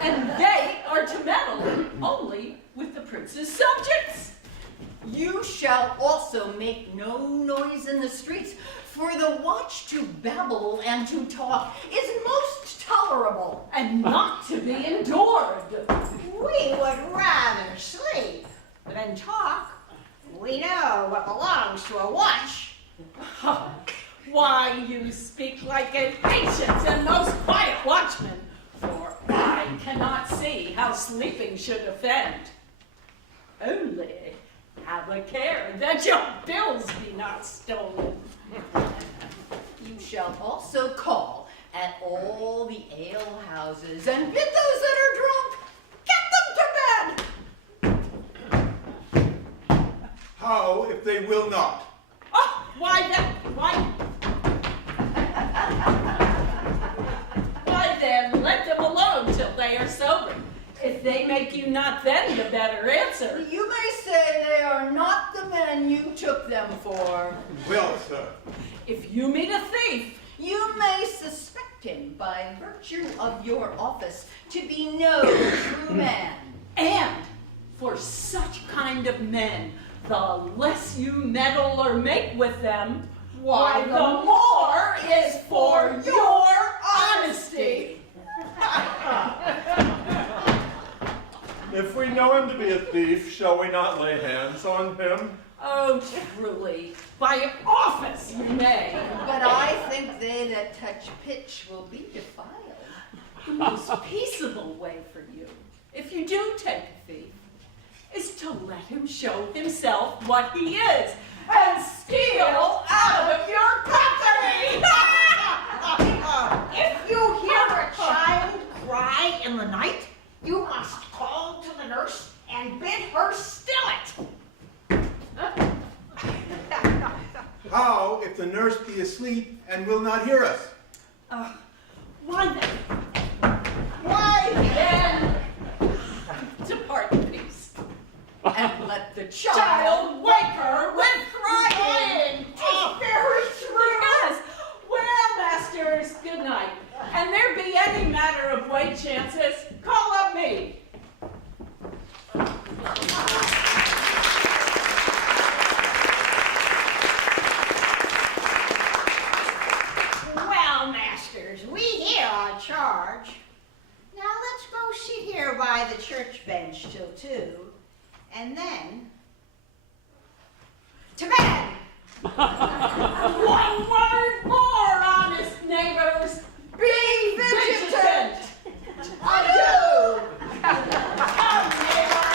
And they are to meddle only with the prince's subjects. You shall also make no noise in the streets, for the watch to babble and to talk is most tolerable, and not to be endured. We would rather sleep than talk. We know what belongs to a watch. Why, you speak like an ancient and most quiet watchman, for I cannot see how sleeping should offend. Only have a care that your bills be not stolen. You shall also call at all the ale houses and bid those that are drunk, get them to bed. How if they will not? Oh, why then, why then, let them alone till they are sober. If they make you not then the better answer. You may say they are not the men you took them for. Well, sir. If you meet a thief, You may suspect him by virtue of your office to be no true man. and for such kind of men, the less you meddle or make with them, why, the more is for your honesty. If we know him to be a thief, shall we not lay hands on him? Oh, truly, by office you may. But I think they that touch pitch will be defiled. The most peaceable way for you, if you do take a thief, is to let him show himself what he is and steal out of your property. If you hear a child cry in the night, you must call to the nurse and bid her still it. How if the nurse be asleep and will not hear us? Why then, depart in peace. And let the Child wake her with crying. Very true. Yes. Well, masters, good night. And there be any matter of weight chances, call up me. Well, masters, we hear our charge. Now let's go sit here by the church bench till 2, and then to bed. One word more, honest neighbors. Be vigilant. Adieu. Come, neighbor.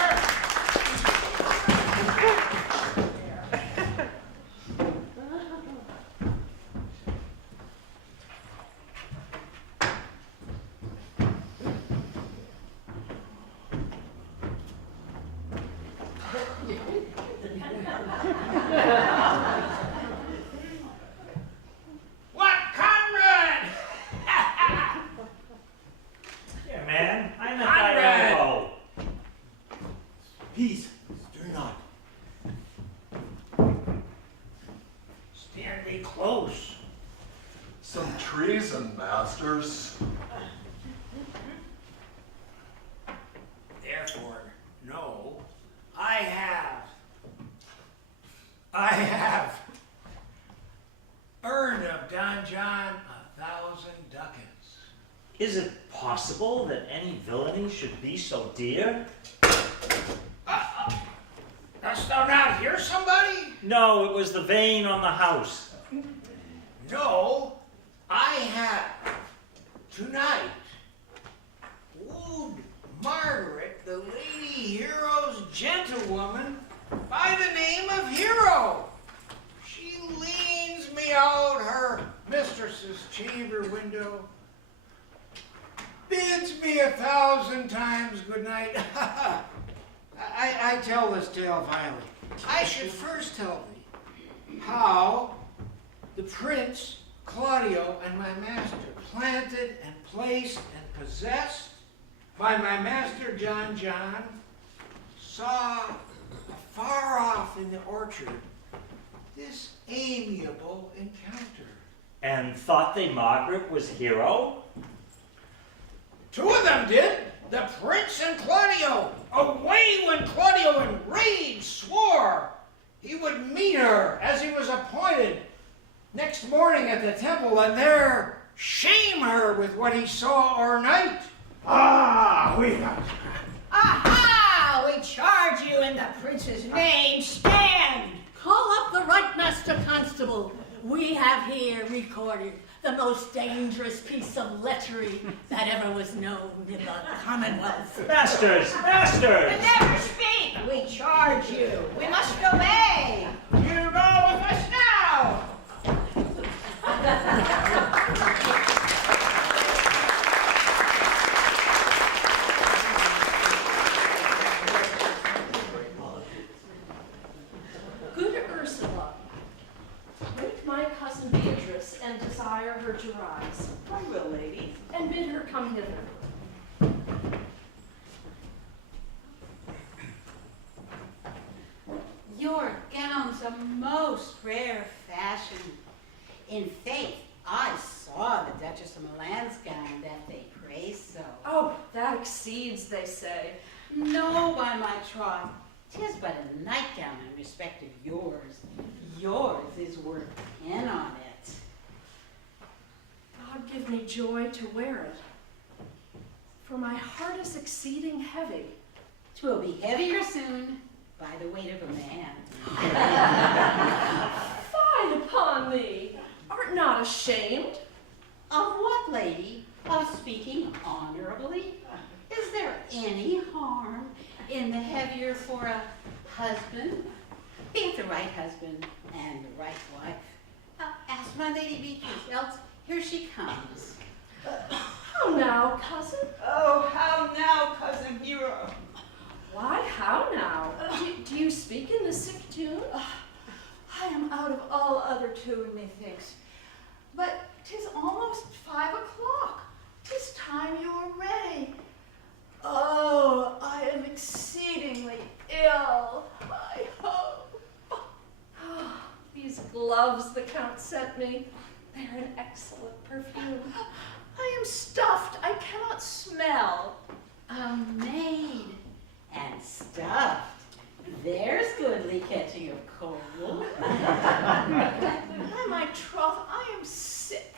What, comrade? Here, man, I'm at Conrad! thy elbow. Peace, stir not. Stand thee close. Some treason, masters. Therefore, no, I have earned of Don John 1,000 ducats. Is it possible that any villainy should be so dear? Dost thou not hear somebody? No, it was the vein on the house. No, I have tonight wooed Margaret, the Lady Hero's gentlewoman, by the name of Hero. She leans me out her mistress's chamber window, bids me 1,000 times good night. I tell this tale finally. I should first tell thee how the prince, Claudio, and my master, planted and placed and possessed by my master John, saw afar off in the orchard this amiable encounter. And thought they Margaret was hero? 2 of them did, the prince and Claudio. Away went Claudio in rage, swore he would meet her as he was appointed next morning at the temple, and there shame her with what he saw o'ernight. Ah, we have. Aha! We charge you in the prince's name, stand! Constable, we have here recorded the most dangerous piece of lechery that ever was known in the Commonwealth. Masters! Masters! Never speak! We charge you. We must obey. You go with us now. Good Ursula, wake my cousin Beatrice and desire her to rise, I will, lady. and bid her come hither. Your gown's a most rare fashion. In faith, I saw the Duchess of Milan's gown that they praise so. Oh, that exceeds, they say. No, by my troth, 'tis but a nightgown in respect of yours. Yours is worth 10 on it. God give me joy to wear it, for my heart is exceeding heavy. 'Twill be heavier soon by the weight of a man. Fine upon thee! Art not ashamed? Of what, lady? Of speaking honorably? Is there any harm in the heavier for a husband? Be it the right husband and the right wife. Ask my Lady Beatrice, else here she comes. How now, cousin? Oh, how now, cousin hero? Why, how now? Do you speak in the sick tune? I am out of all other tune, methinks. But 'tis almost 5 o'clock. 'Tis time you were ready. Oh, I am exceedingly ill. I hope. These gloves the Count sent me, they're an excellent perfume. I am stuffed. I cannot smell. A maid and stuffed. There's goodly catching of cold. By my troth, I am sick.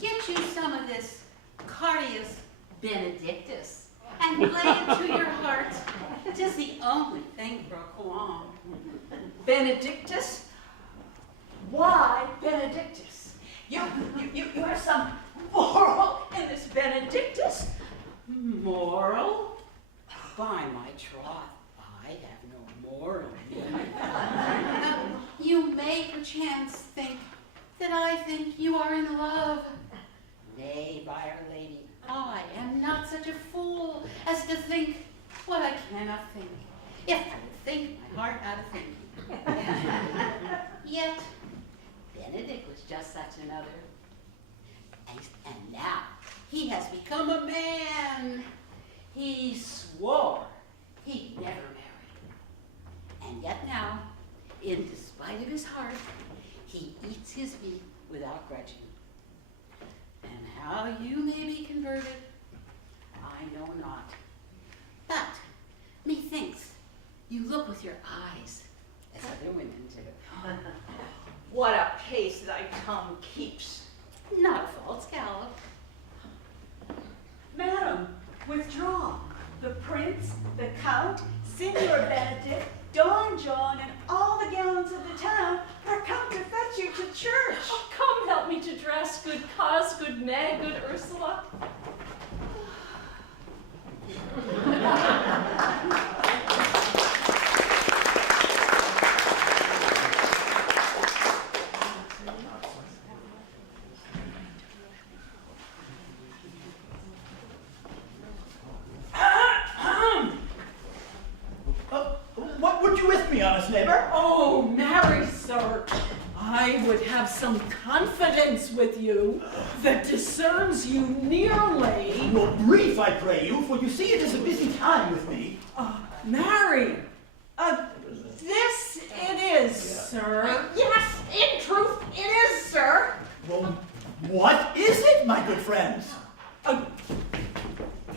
Get you some of this Cardius Benedictus and lay it to your heart. 'Tis the only thing for a qualm. Benedictus? Why Benedictus? You have some moral in this Benedictus? Moral? By my troth, I have no moral. You may perchance think that I think you are in love. Nay, by Our Lady, I am not such a fool as to think what I cannot think, if I would think my heart out of thinking. Yet, Benedict was just such another. And now, he has become a man. He swore he'd never marry. And yet now, in despite of his heart, he eats his meat without grudging. And how you may be converted, I know not. But methinks you look with your eyes as other women do. What a pace thy tongue keeps. Not a false gallop. Madam, withdraw. The prince, the count, Signor Benedict, Don John, and all the gallants of the town are come to fetch you to church. Oh, come help me to dress, good cause, good Meg, good Ursula. What would you with me, honest neighbor? Oh, marry, sir, I would have some confidence with you that discerns you nearly. Well, brief, I pray you, for you see it is a busy time with me. Marry, this it is, sir. Yes, in truth, it is, sir. Well, what is it, my good friends?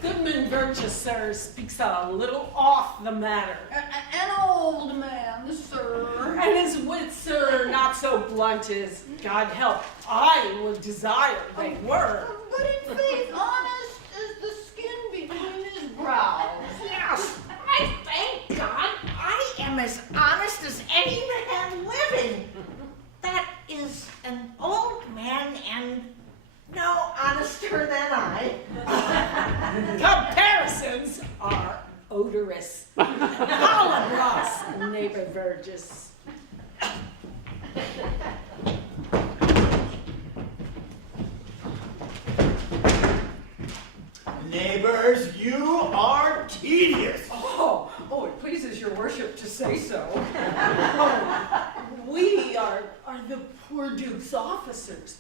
Goodman Virtus, sir, speaks a little off the matter. An old man, sir. And his wits, sir, not so blunt as, God help, I would desire they were. But in faith, honest as the skin between his brows. Yes, I thank God I am as honest as any man living. odorous. Holocaust, neighbor Burgess. Neighbors, you are tedious. Oh, it pleases your worship to say so. Oh, we are the poor Duke's officers.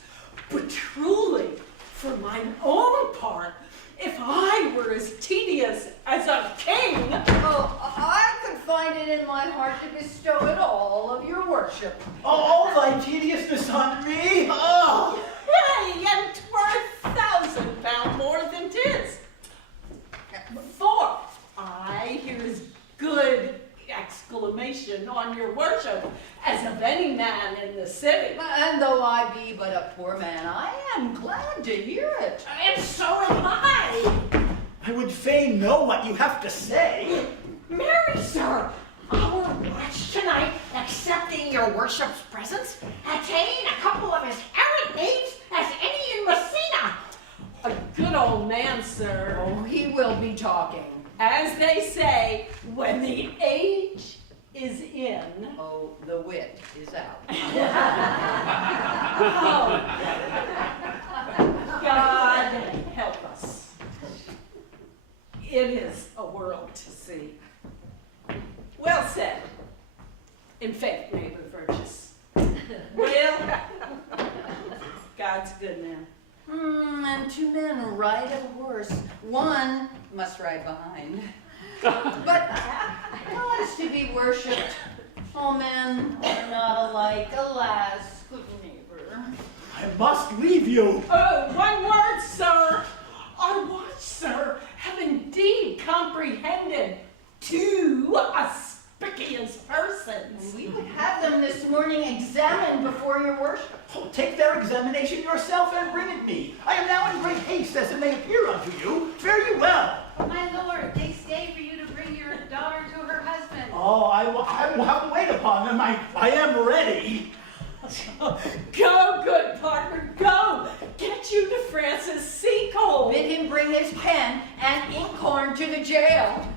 But truly, for mine own part, if I were as tedious as a king. Oh, I could find it in my heart to bestow it all of your worship. All thy tediousness on me? Oh. Hey, and 12,000 pound more than 'tis. For I hears good exclamation on your worship as of any man in the city. And though I be but a poor man, I am glad to hear it. And so am I. I would fain know what you have to say. Marry, sir, our watch tonight, accepting your worship's presence, attain a couple of as errant knaves as any in Messina. A good old man, sir. Oh, he will be talking. As they say, when the age is in. Oh, the wit is out. Oh, God help us. It is a world to see. Well said. In faith, neighbor Burgess. Well, God's good man. And two men ride a horse. One must ride behind. But God is to be worshipped. All men are not alike. Alas, good neighbor. I must leave you. Oh, one word, sir. Our watch, sir, have indeed comprehended two auspicious persons. We would have them this morning examined before your worship. Oh, take their examination yourself and bring it me. I am now in great haste, as it may appear unto you. Fare you well. My lord, they stay for you to bring your daughter to her husband. Oh, I will have to wait upon them. I am ready. Go, good partner, go. Get you to Francis Seacole. Bid him bring his pen and inkhorn to the jail.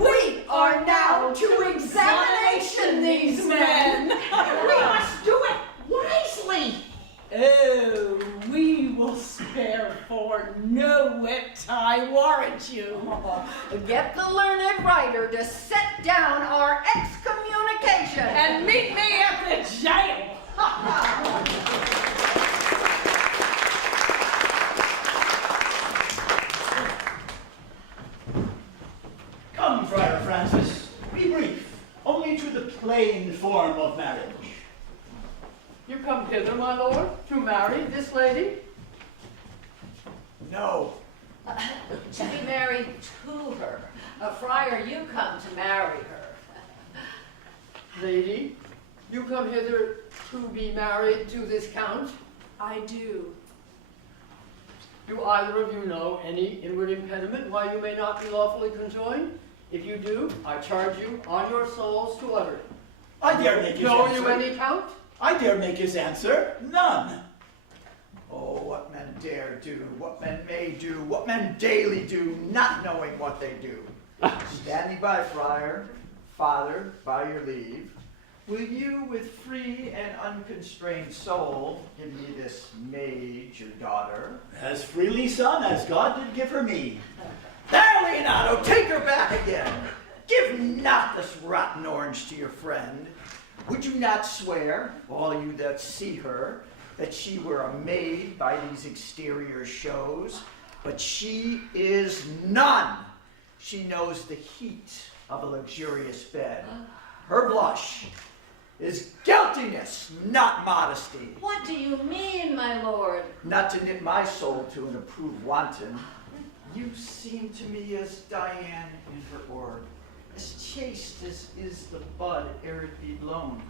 We are now to examination these men. We must do it wisely. Oh, we will spare for no wit, I warrant you. Get the learned writer to set down our excommunication. And meet me at the jail. Come, Friar Francis, be brief, only to the plain form of marriage. You come hither, my lord, to marry this lady? No. To be married to her. Friar, you come to marry her. Lady, you come hither to be married to this count? I do. Do either of you know any inward impediment why you may not be lawfully conjoined? If you do, I charge you on your souls to utter it. I dare make his Know answer. you any count? I dare make his answer. None. Oh, what men dare do, what men may do, what men daily do, not knowing what they do. Stand me by, friar, father, by your leave. Will you, with free and unconstrained soul, give me this maid, your daughter? As freely, son, as God did give her me. There, Leonardo, take her back again. Give not this rotten orange to your friend. Would you not swear, all you that see her, that she were a maid by these exterior shows? But she is none. She knows the heat of a luxurious bed. Her blush is guiltiness, not modesty. What do you mean, my lord? Not to knit my soul to an approved wanton, you seem to me as Diane in her orb, as chaste as is the bud ere it be blown.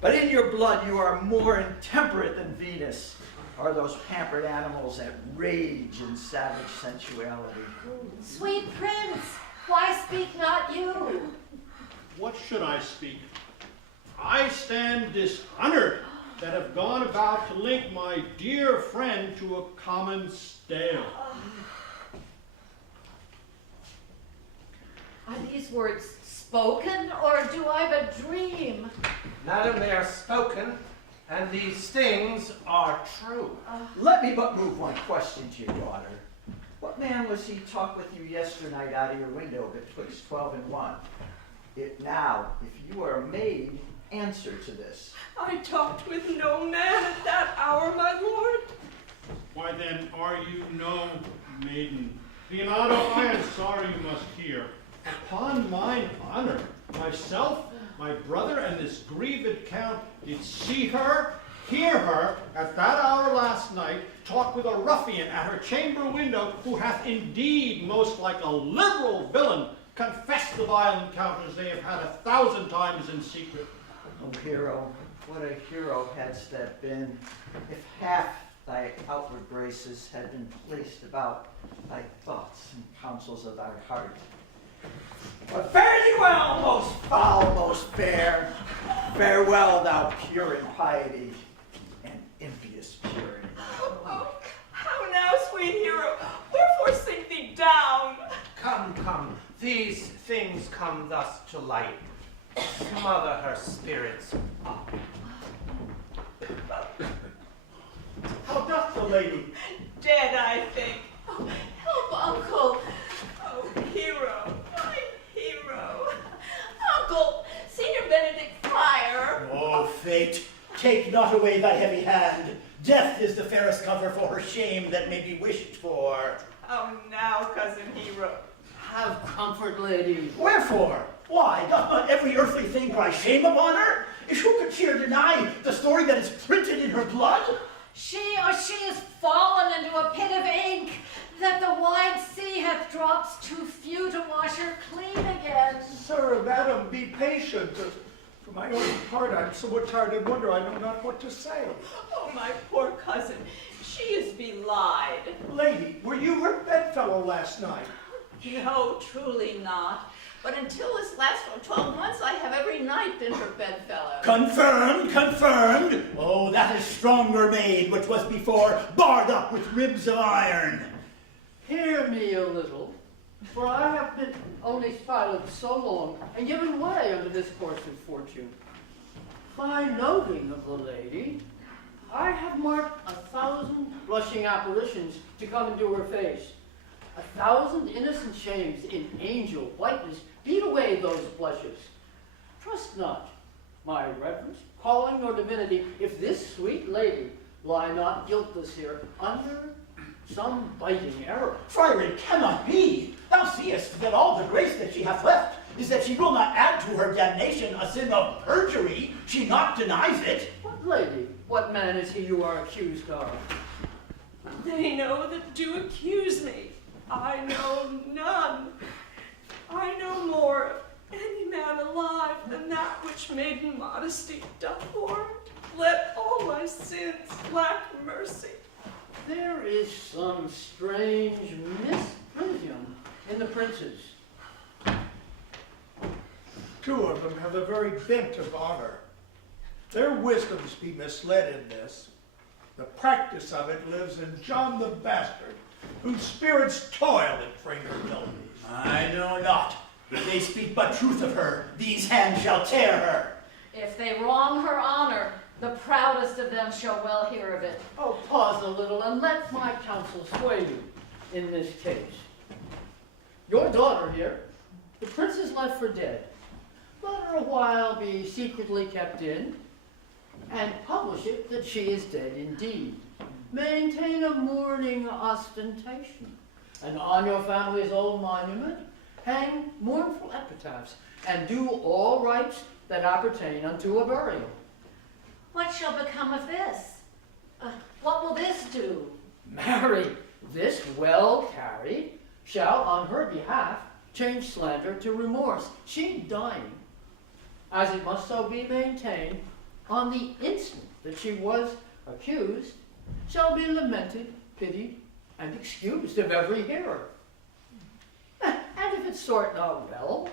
But in your blood you are more intemperate than Venus, are those pampered animals that rage in savage sensuality. Sweet prince, why speak not you? What should I speak? I stand dishonored that have gone about to link my dear friend to a common stale. these words spoken, or do I but dream? Madam, they are spoken, and these things are true. Let me but move one question to your daughter. What man was he talk with you yesternight out of your window betwixt 12 and 1? It now, if you are a maid, answer to this. I talked with no man at that hour, my lord. Why then are you no maiden? Leonardo, I am sorry you must hear. Upon mine honor, myself, my brother, and this grieved count did see her, hear her, at that hour last night, talk with a ruffian at her chamber window, who hath indeed, most like a liberal villain, confessed the vile encounters they have had 1,000 times in secret. Oh, hero, what a hero hadst thou been, if half thy outward graces had been placed about thy thoughts and counsels of thy heart. But fare thee well, most foul, most fair. Farewell, thou pure in piety and impious purity. Oh, how now, sweet hero? Wherefore sink thee down? Come, come, these things come thus to light. Smother her spirits up. How doth the lady? Dead, I think. Oh, help, uncle. Oh, hero, my hero. Uncle, Senior Benedict Friar. Oh, fate, take not away thy heavy hand. Death is the fairest cover for her shame that may be wished for. Oh, now, cousin hero. Have comfort, lady. Wherefore? Why, doth not every earthly thing cry shame upon her? Who could cheer deny the story that is printed in her blood? She is fallen into a pit of ink, that the wide sea hath drops too few to wash her clean again. Sir, madam, be patient. For my own part, I'm somewhat tired and wonder I know not what to say. Oh, my poor cousin, she is belied. Lady, were you her bedfellow last night? No, truly not. But until this last 12 months, I have every night been her bedfellow. Confirmed, confirmed. Oh, that is stronger made, which was before barred up with ribs of iron. Hear me a little, for I have been only silent so long, and given way under this course of fortune. By noting of the lady, I have marked 1,000 blushing apparitions to come into her face. 1,000 innocent shames in angel whiteness beat away those blushes. Trust not my reverence, calling, nor divinity, if this sweet lady lie not guiltless here under some biting error. Friar, it cannot be. Thou seest that all the grace that she hath left is that she will not add to her damnation a sin of perjury. She not denies it. What lady? What man is he you are accused of? They know that do accuse me. I know none. I know more of any man alive than that which maiden modesty doth warrant. Let all my sins lack mercy. There is some strange misprision in the princes. Two of them have a very bent of honor. Their wisdoms be misled in this. The practice of it lives in John the Bastard, whose spirits toil at traitor villainies. I know not. If they speak but truth of her, these hands shall tear her. If they wrong her honor, the proudest of them shall well hear of it. Oh, pause a little and let my counsel sway you in this case. Your daughter here, the prince is left for dead. Let her a while be secretly kept in, and publish it that she is dead indeed. Maintain a mourning ostentation, and on your family's old monument hang mournful epitaphs, and do all rites that appertain unto a burial. What shall become of this? What will this do? Marry, this well carried shall on her behalf change slander to remorse. She dying, as it must so be maintained, on the instant that she was accused, shall be lamented, pitied, and excused of every hearer. And if it sort not well,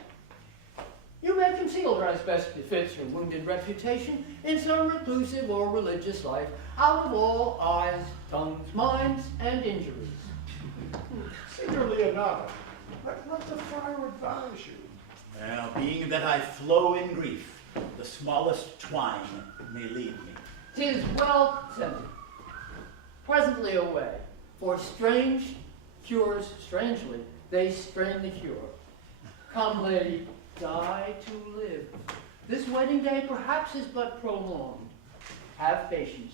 you may conceal her as best befits your wounded reputation in some reclusive or religious life, out of all eyes, tongues, minds, and injuries. Senior Leonardo, let the friar advise you. Well, being that I flow in grief, the smallest twine may leave me. 'Tis well said. Presently away, for strange cures strangely, they strain the cure. Come, lady, die to live. This wedding day perhaps is but prolonged. Have patience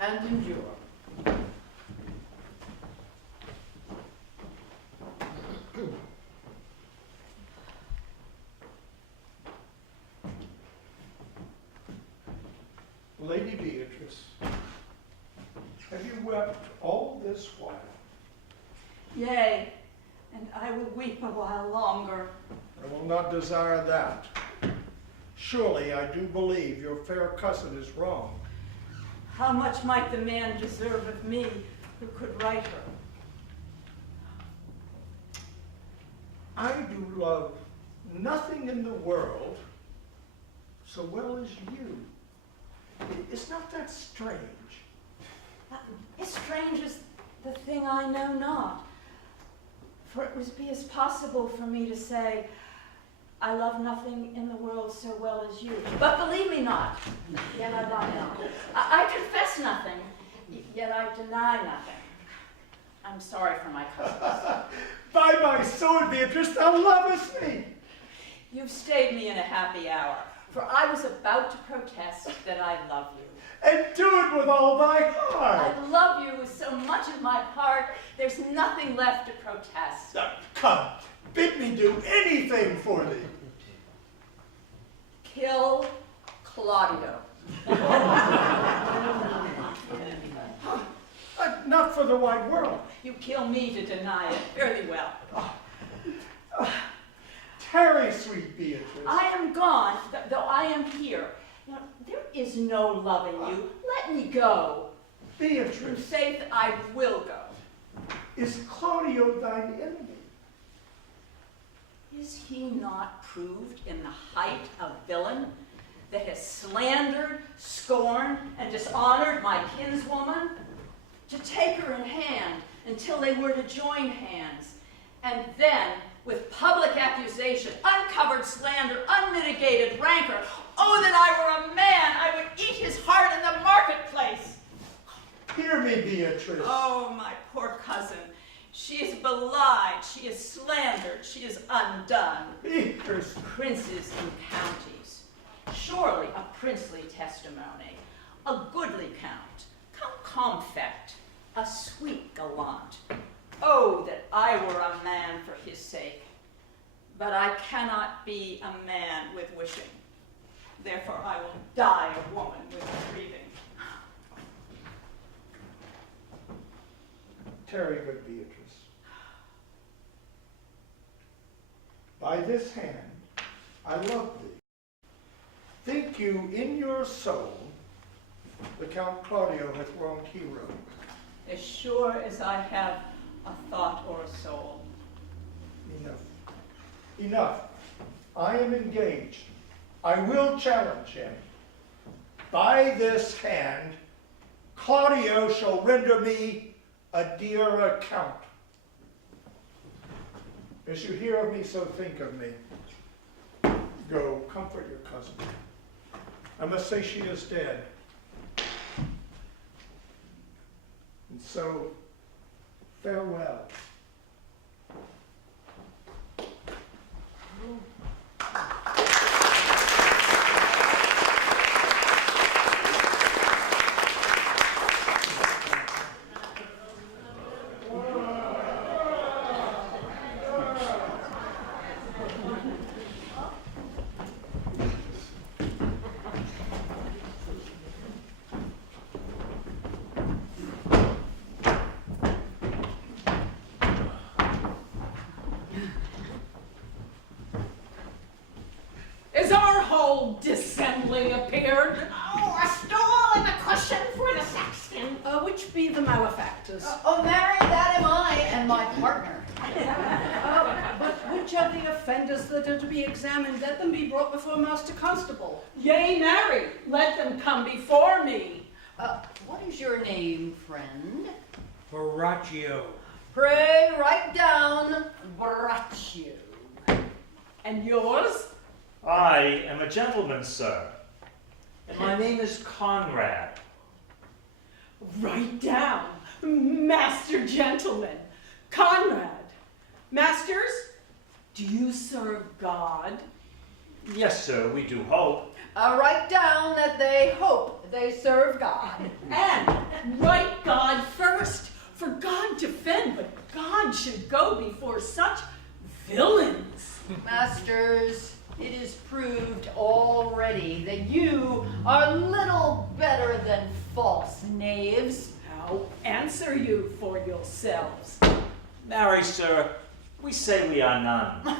and endure. Lady Beatrice, have you wept all this while? Yea, and I will weep a while longer. I will not desire that. Surely I do believe your fair cousin is wrong. How much might the man deserve of me who could right her? I do love nothing in the world so well as you. Is not that strange? As strange as the thing I know not. For it would be as possible for me to say, I love nothing in the world so well as you. But believe me not, yet I lie not. I confess nothing, yet I deny nothing. I'm sorry for my cousins. By my sword, Beatrice, thou lovest me. You've stayed me in a happy hour, for I was about to protest that I love you. And do it with all thy heart. I love you with so much of my heart, there's nothing left to protest. Come, bid me do anything for thee. Kill Claudio. Not for the wide world. You kill me to deny it. Fairly well. Tarry, sweet Beatrice. I am gone, though I am here. Now, there is no loving you. Let me go. Beatrice. You say that I will go. Is Claudio thine enemy? Is he not proved in the height a villain that has slandered, scorned, and dishonored my kinswoman? To take her in hand until they were to join hands, and then, with public accusation, uncovered slander, unmitigated rancor, oh, that I were a man, I would eat his heart in the marketplace. Hear me, Beatrice. Oh, my poor cousin. She is belied, she is slandered, she is undone. Beatrice. Princes and counties. Surely a princely testimony, a goodly count, confect, a sweet gallant. Oh, that I were a man for his sake. But I cannot be a man with wishing. Therefore I will die a woman with grieving. Tarry, good Beatrice. By this hand I love thee. Think you in your soul the Count Claudio hath wronged Hero? As sure as I have a thought or a soul. Enough. Enough. I am engaged. I will challenge him. By this hand, Claudio shall render me a dear account. As you hear of me, so think of me. Go, comfort your cousin. I must say she is dead. And so, farewell. Is our whole dissembling appeared? Oh, a stool and a cushion for the sexton. Which be the malefactors? Oh, Mary, that am I and my partner. But which of the offenders that are to be examined, let them be brought before Master Constable. Yea, marry, let them come before me. What is your name, friend? Borachio. Pray write down Braccio. And yours? I am a gentleman, sir, and my name is Conrad. Write down, Master Gentleman, Conrad. Masters, do you serve God? Yes, sir, we do hope. Write down that they hope they serve God. And write God first, for God defend, but God should go before such villains. Masters, it is proved already that you are little better than false knaves. Now answer you for yourselves. Marry, sir, we say we are none. A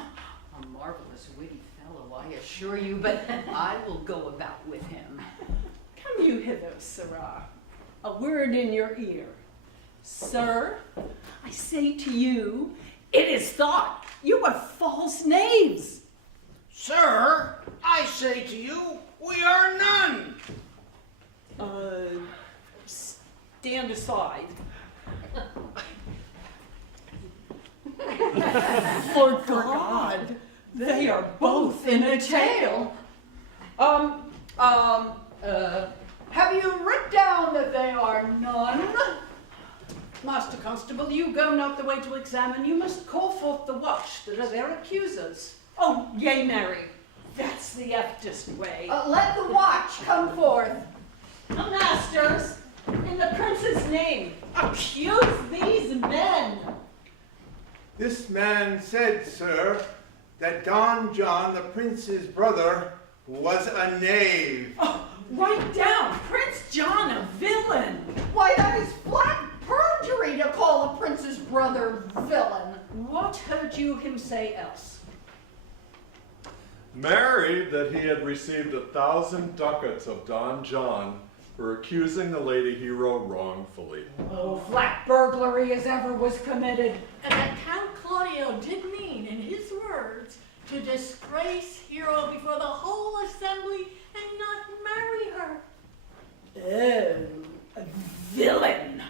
marvelous witty fellow, I assure you, but I will go about with him. Come you hither, sirrah. A word in your ear. Sir, I say to you, it is thought you are false knaves. Sir, I say to you, we are none. Stand aside. For God, they are both in a tale. Have you writ down that they are none? Master Constable, you go not the way to examine. You must call forth the watch that are their accusers. Oh, yea, Mary, that's the eftest way. Let the watch come forth. Masters, in the prince's name, accuse these men. This man said, sir, that Don John, the prince's brother, was a knave. Oh, write down, Prince John a villain. Why, that is flat perjury to call a prince's brother villain. What heard you him say else? Married that he had received 1,000 ducats of Don John for accusing the lady hero wrongfully. Oh, flat burglary as ever was committed. And that Count Claudio did mean, in his words, to disgrace Hero before the whole assembly and not marry her. Oh, villain!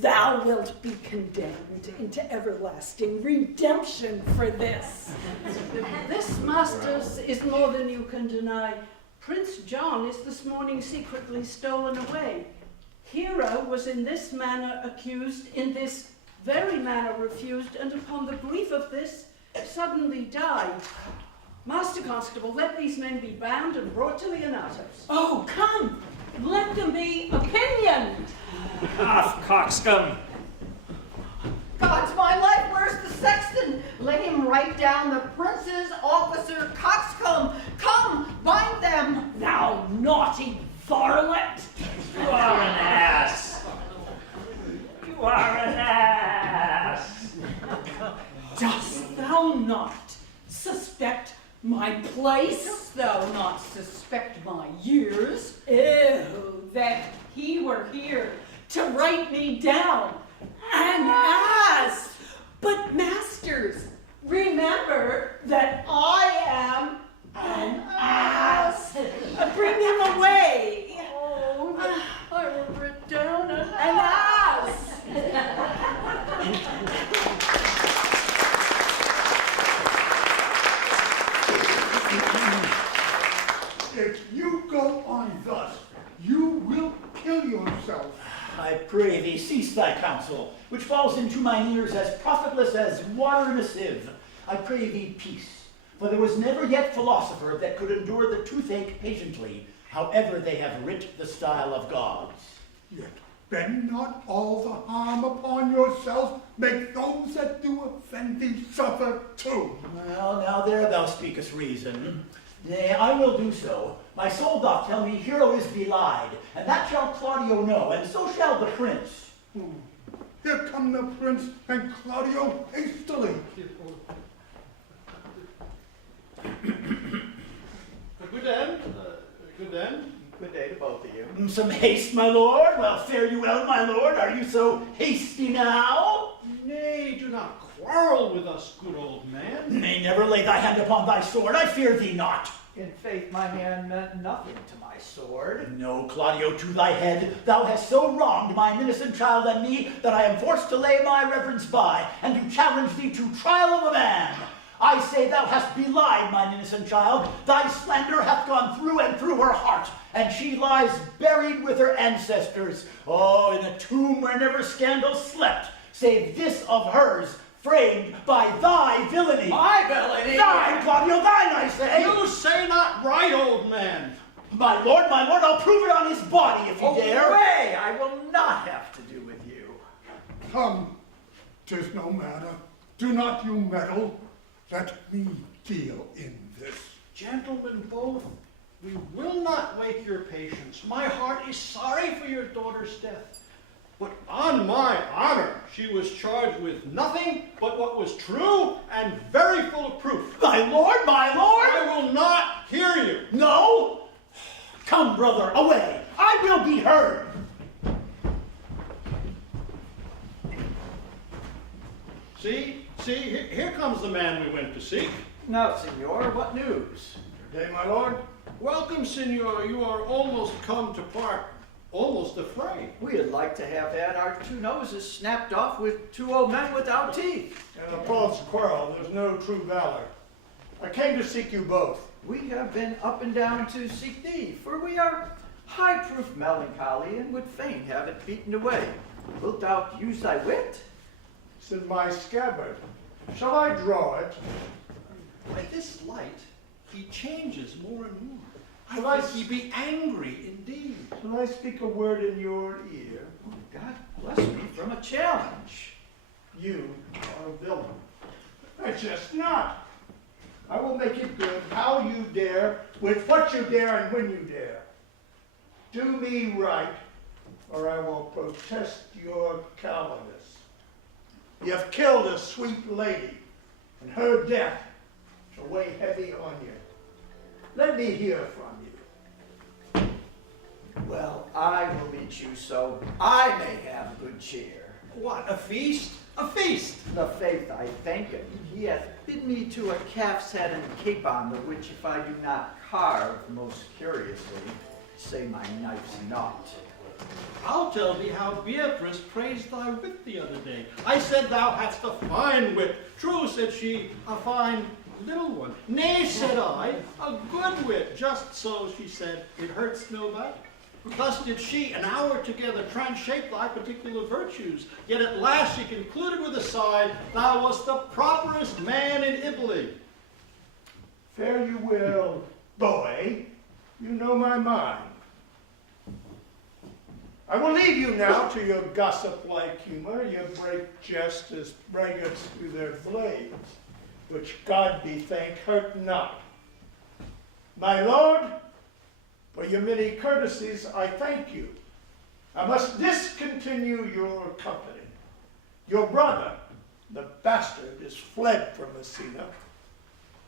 Thou wilt be condemned into everlasting redemption for this. This, masters, is more than you can deny. Prince John is this morning secretly stolen away. Hero was in this manner accused, in this very manner refused, and upon the grief of this, suddenly died. Master Constable, let these men be bound and brought to Leonatos. Oh, come! Let them be opinioned! Off, coxcomb! God's my life, where's the sexton? Let him write down the prince's officer coxcomb. Come, bind them. Thou naughty varlet! You are an ass! You are an ass! Dost thou not suspect my place? Dost thou not suspect my years? Ew, that he were here to write me down. An ass! But masters, remember that I am an ass. Bring him away. Oh, I will writ down an ass. If you go on thus, you will kill yourself. I pray thee, cease thy counsel, which falls into mine ears as profitless as water in a sieve. I pray thee, peace, for there was never yet philosopher that could endure the toothache patiently, however they have writ the style of gods. Yet bend not all the harm upon yourself, make those that do offend thee suffer too. Well, now there thou speakest reason. Nay, I will do so. My soul doth tell me Hero is belied, and that shall Claudio know, and so shall the prince. Here come the prince and Claudio hastily. Good end. Good end. Good day to both of you. Some haste, my lord? Well, fare you well, my lord. Are you so hasty now? Nay, do not quarrel with us, good old man. Nay, never lay thy hand upon thy sword. I fear thee not. In faith, my hand meant nothing to my sword. No, Claudio, to thy head. Thou hast so wronged mine innocent child and me that I am forced to lay my reverence by and to challenge thee to trial of a man. I say thou hast belied mine innocent child. Thy slander hath gone through and through her heart, and she lies buried with her ancestors. Oh, in a tomb where never scandal slept, save this of hers, framed by thy villainy. My villainy? Thine, Claudio, thine, I say. You say not right, old man. My lord, I'll prove it on his body if you dare. Away! I will not have to do with you. Come, 'tis no matter. Do not you meddle. Let me deal in this. Gentlemen both, we will not wake your patience. My heart is sorry for your daughter's death. But on my honor, she was charged with nothing but what was true and very full of proof. My lord! I will not hear you. No? Come, brother, away. I will be heard. See, here comes the man we went to seek. Now, senor, what news? Good day, my lord. Welcome, senor. You are almost come to part, almost afraid. We'd like to have had our two noses snapped off with two old men without teeth. And a false quarrel, there's no true valor. I came to seek you both. We have been up and down to seek thee, for we are high-proof melancholy and would fain have it beaten away. Wilt thou use thy wit? It's in my scabbard. Shall I draw it? By this light, he changes more and more. Shall I think he be angry indeed. Shall I speak a word in your ear? God bless me from a challenge. You are a villain. I jest not. I will make it good how you dare, with what you dare, and when you dare. Do me right, or I will protest your cowardice. You have killed a sweet lady, and her death shall weigh heavy on you. Let me hear from you. Well, I will meet you so I may have good cheer. What, a feast? A feast! The faith I thank him. He hath bid me to a calf's head and capon, the which if I do not carve most curiously, say my knife's naught. I'll tell thee how Beatrice praised thy wit the other day. I said thou hadst a fine wit. True, said she, a fine little one. Nay, said I, a good wit. Just so, she said, it hurts nobody. Thus did she an hour together transhape thy particular virtues. Yet at last she concluded with a sigh, thou wast the properest man in Italy. Fare you well, boy. You know my mind. I will leave you now to your gossip-like humor. You break jest as braggarts through their blades, which, God be thanked, hurt not. My lord, for your many courtesies, I thank you. I must discontinue your company. Your brother, the bastard, is fled from Messina.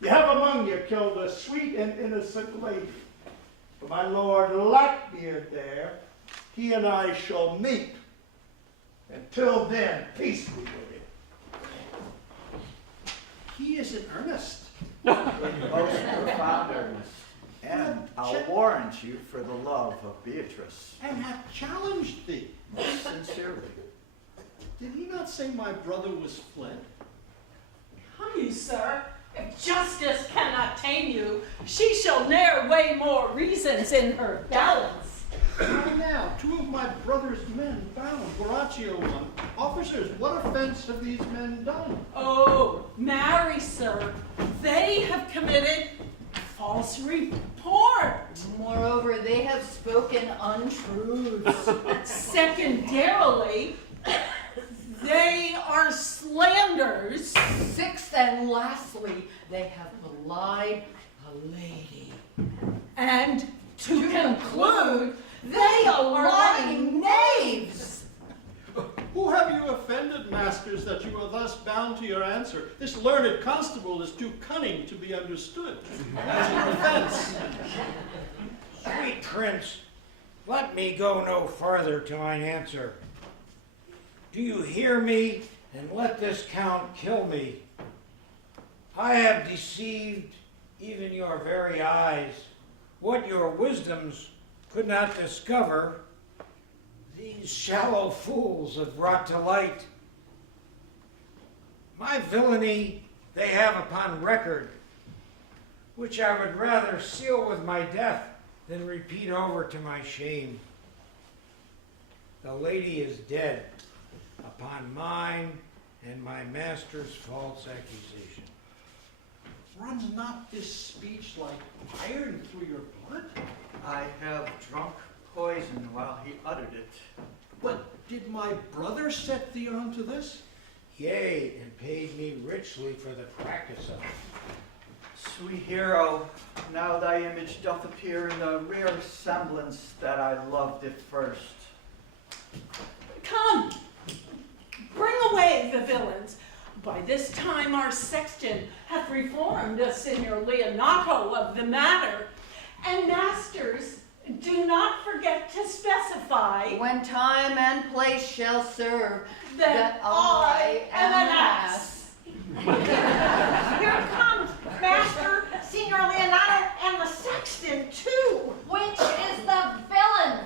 You have among you killed a sweet and innocent lady. For my lord Lackbeard there, he and I shall meet. Until then, peace be with you. He is in earnest. In most profound earnest. And I'll warrant you for the love of Beatrice. And hath challenged thee. Most sincerely. Did he not say my brother was fled? Come you, sir. If justice cannot tame you, she shall ne'er weigh more reasons in her balance. Now, two of my brother's men bound, Horatio one. Officers, what offense have these men done? Oh, marry, sir, they have committed false report. Moreover, they have spoken untruths. Secondarily, they are slanders. Sixth and lastly, they have belied a lady. And to conclude, they are lying knaves. Who have you offended, masters, that you are thus bound to your answer? This learned constable is too cunning to be understood. As your offense. Sweet prince, let me go no farther to mine answer. Do you hear me, and let this count kill me? I have deceived even your very eyes. What your wisdoms could not discover, these shallow fools have brought to light. My villainy they have upon record, which I would rather seal with my death than repeat over to my shame. The lady is dead upon mine and my master's false accusation. Runs not this speech like iron through your blood? I have drunk poison while he uttered it. But did my brother set thee on to this? Yea, and paid me richly for the practice of it. Sweet hero, now thy image doth appear in the rare semblance that I loved at first. Come, bring away the villains. By this time our sexton hath reformed Signor Leonato of the matter. And masters, do not forget to specify When time and place shall serve, that I am an ass. Here comes Master, Signor Leonato, and the sexton too. Which is the villain?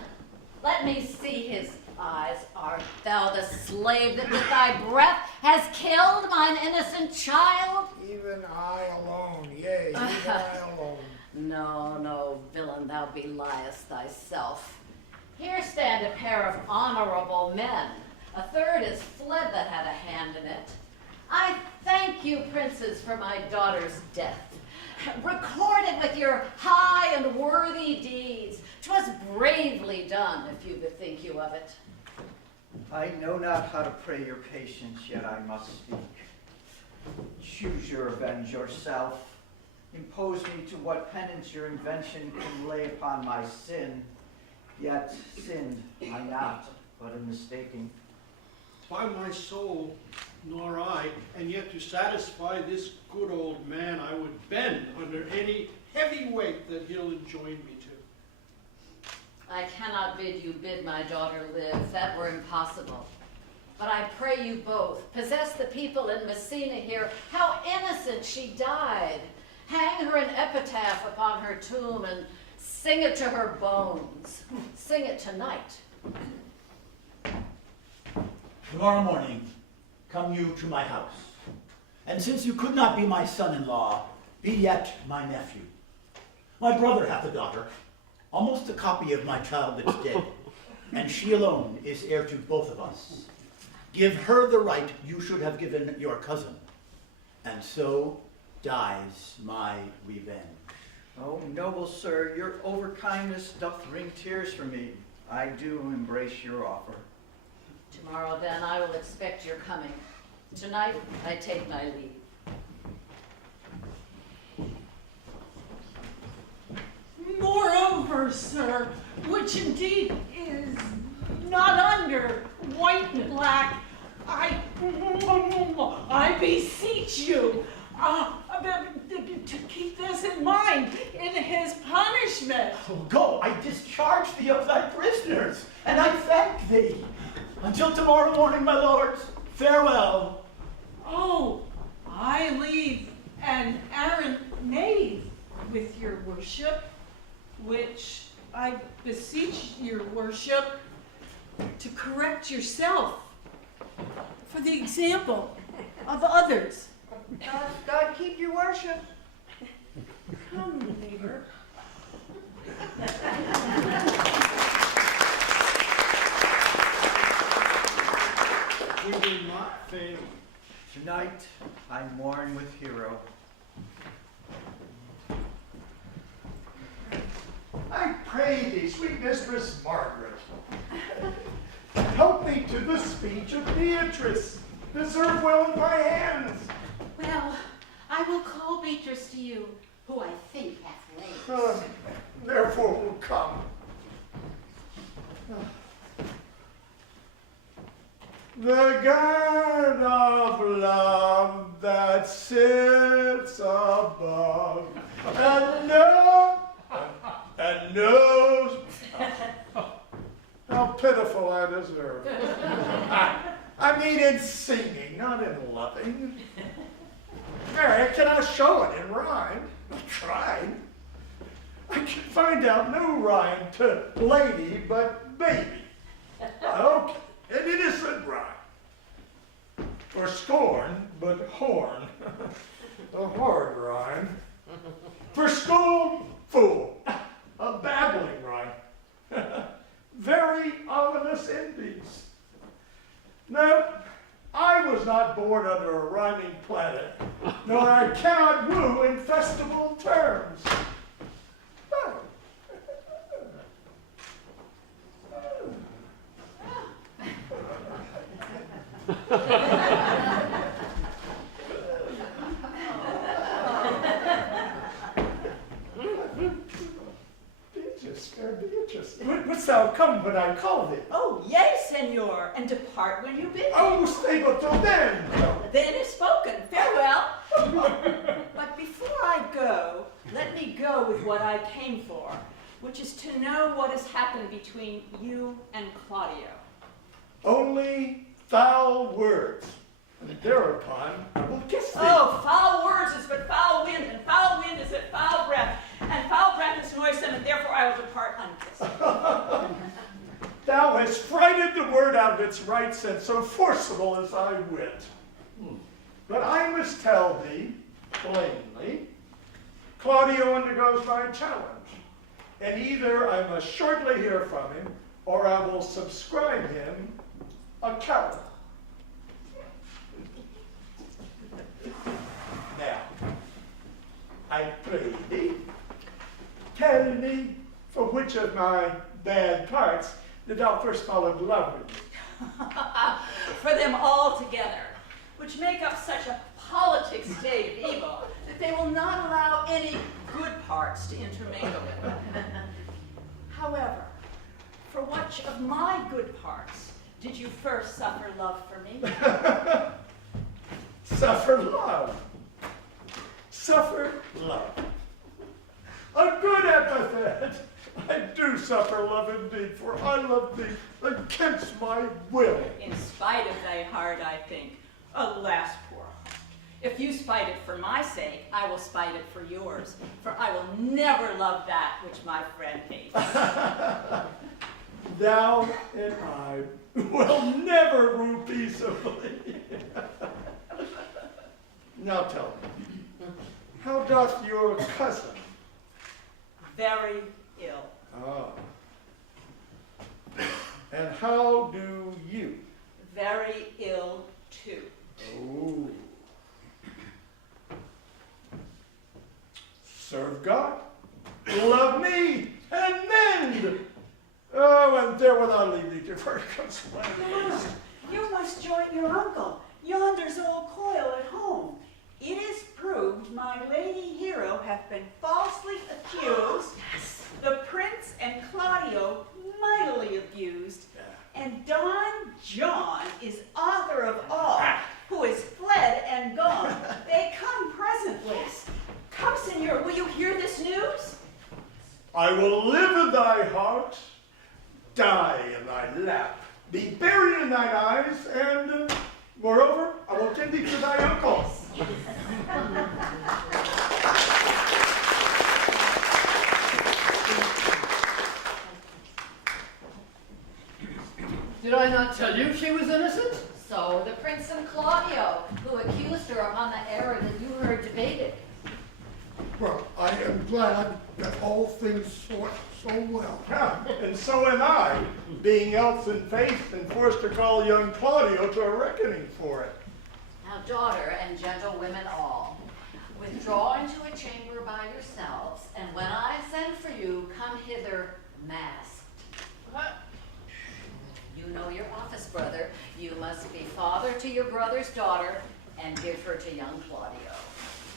Let me see his eyes. Art thou the slave that with thy breath has killed mine innocent child? Even I alone, yea, even I alone. No, no, villain, thou beliest thyself. Here stand a pair of honorable men. A third is fled that had a hand in it. I thank you, princes, for my daughter's death. Recorded with your high and worthy deeds. 'Twas bravely done, if you bethink you of it. I know not how to pray your patience, yet I must speak. Choose your revenge yourself. Impose me to what penance your invention can lay upon my sin. Yet sinned I not, but in mistaking. By my soul, nor I, and yet to satisfy this good old man, I would bend under any heavy weight that he'll enjoin me to. I cannot bid you bid my daughter live. That were impossible. But I pray you both, possess the people in Messina here, how innocent she died. Hang her an epitaph upon her tomb and sing it to her bones. Sing it tonight. Tomorrow morning, come you to my house. And since you could not be my son-in-law, be yet my nephew. My brother hath a daughter, almost a copy of my child that's dead, and she alone is heir to both of us. Give her the right you should have given your cousin, and so dies my revenge. Oh, noble sir, your overkindness doth wring tears from me. I do embrace your offer. Tomorrow then I will expect your coming. Tonight I take my leave. Moreover, sir, which indeed is not under white and black, I beseech you to keep this in mind in his punishment. Oh, go, I discharge thee of thy prisoners, and I thank thee. Until tomorrow morning, my lords, farewell. Oh, I leave an errant maid with your worship, which I beseech your worship to correct yourself for the example of others. God keep your worship. Come, neighbor. We will not fail. Tonight I mourn with Hero. I pray thee, sweet Mistress Margaret, help me to the speech of Beatrice. Deserve well in my hands. Well, I will call Beatrice to you, who I think hath lain. Therefore will come. The God of love that sits above and knows how pitiful I deserve. I mean in singing, not in loving. I cannot show it in rhyme. I tried. I can find out no rhyme to lady but baby. Okay, an innocent rhyme. Or scorn but horn. A hard rhyme. For school, fool. A babbling rhyme. Very ominous indeed. No, I was not born under a rhyming planet, nor I cannot woo in festival terms. Beatrice, wouldst thou come when I call thee? Oh, yea, senor, and depart when you bid me. Oh, stay but till then. Then is spoken. Farewell. But before I go, let me go with what I came for, which is to know what has happened between you and Claudio. Only foul words, and thereupon I will kiss thee. Oh, foul words is but foul wind, and foul wind is but foul breath, and foul breath is noisome, and therefore I will depart unkissed. Thou hast frighted the word out of its right sense, so forcible is thy wit. But I must tell thee plainly, Claudio undergoes my challenge, and either I must shortly hear from him, or I will subscribe him a coward. Now, I pray thee, tell me for which of my bad parts did thou first fall in love with me? For them all together, which make up such a politic state of evil that they will not allow any good parts to intermingle with them. However, for which of my good parts did you first suffer love for me? Suffer love. Suffer love. A good epithet. I do suffer love indeed, for I love thee against my will. In spite of thy heart, I think. Alas, poor heart. If you spite it for my sake, I will spite it for yours, for I will never love that which my friend hates. Thou and I will never woo peaceably. Now tell me, how doth your cousin? Very ill. Ah. And how do you? Very ill, too. Oh. Serve God, love me, and mend. Oh, and therewith I leave thee to further consolation. You must join your uncle, yonder's old coil at home. It is proved my lady hero hath been falsely accused, the prince and Claudio mightily abused, and Don John is author of all, who is fled and gone. They come presently. Come, senor, will you hear this news? I will live in thy heart, die in thy lap, be buried in thine eyes, and, moreover, I will send thee to thy uncle. Did I not tell you she was innocent? So the prince and Claudio, who accused her upon the error that you heard debated. Well, I am glad that all things sort so well. And so am I, being else in faith and forced to call young Claudio to a reckoning for it. Now, daughter and gentlewomen all, withdraw into a chamber by yourselves, and when I send for you, come hither masked. You know your office, brother. You must be father to your brother's daughter and give her to young Claudio.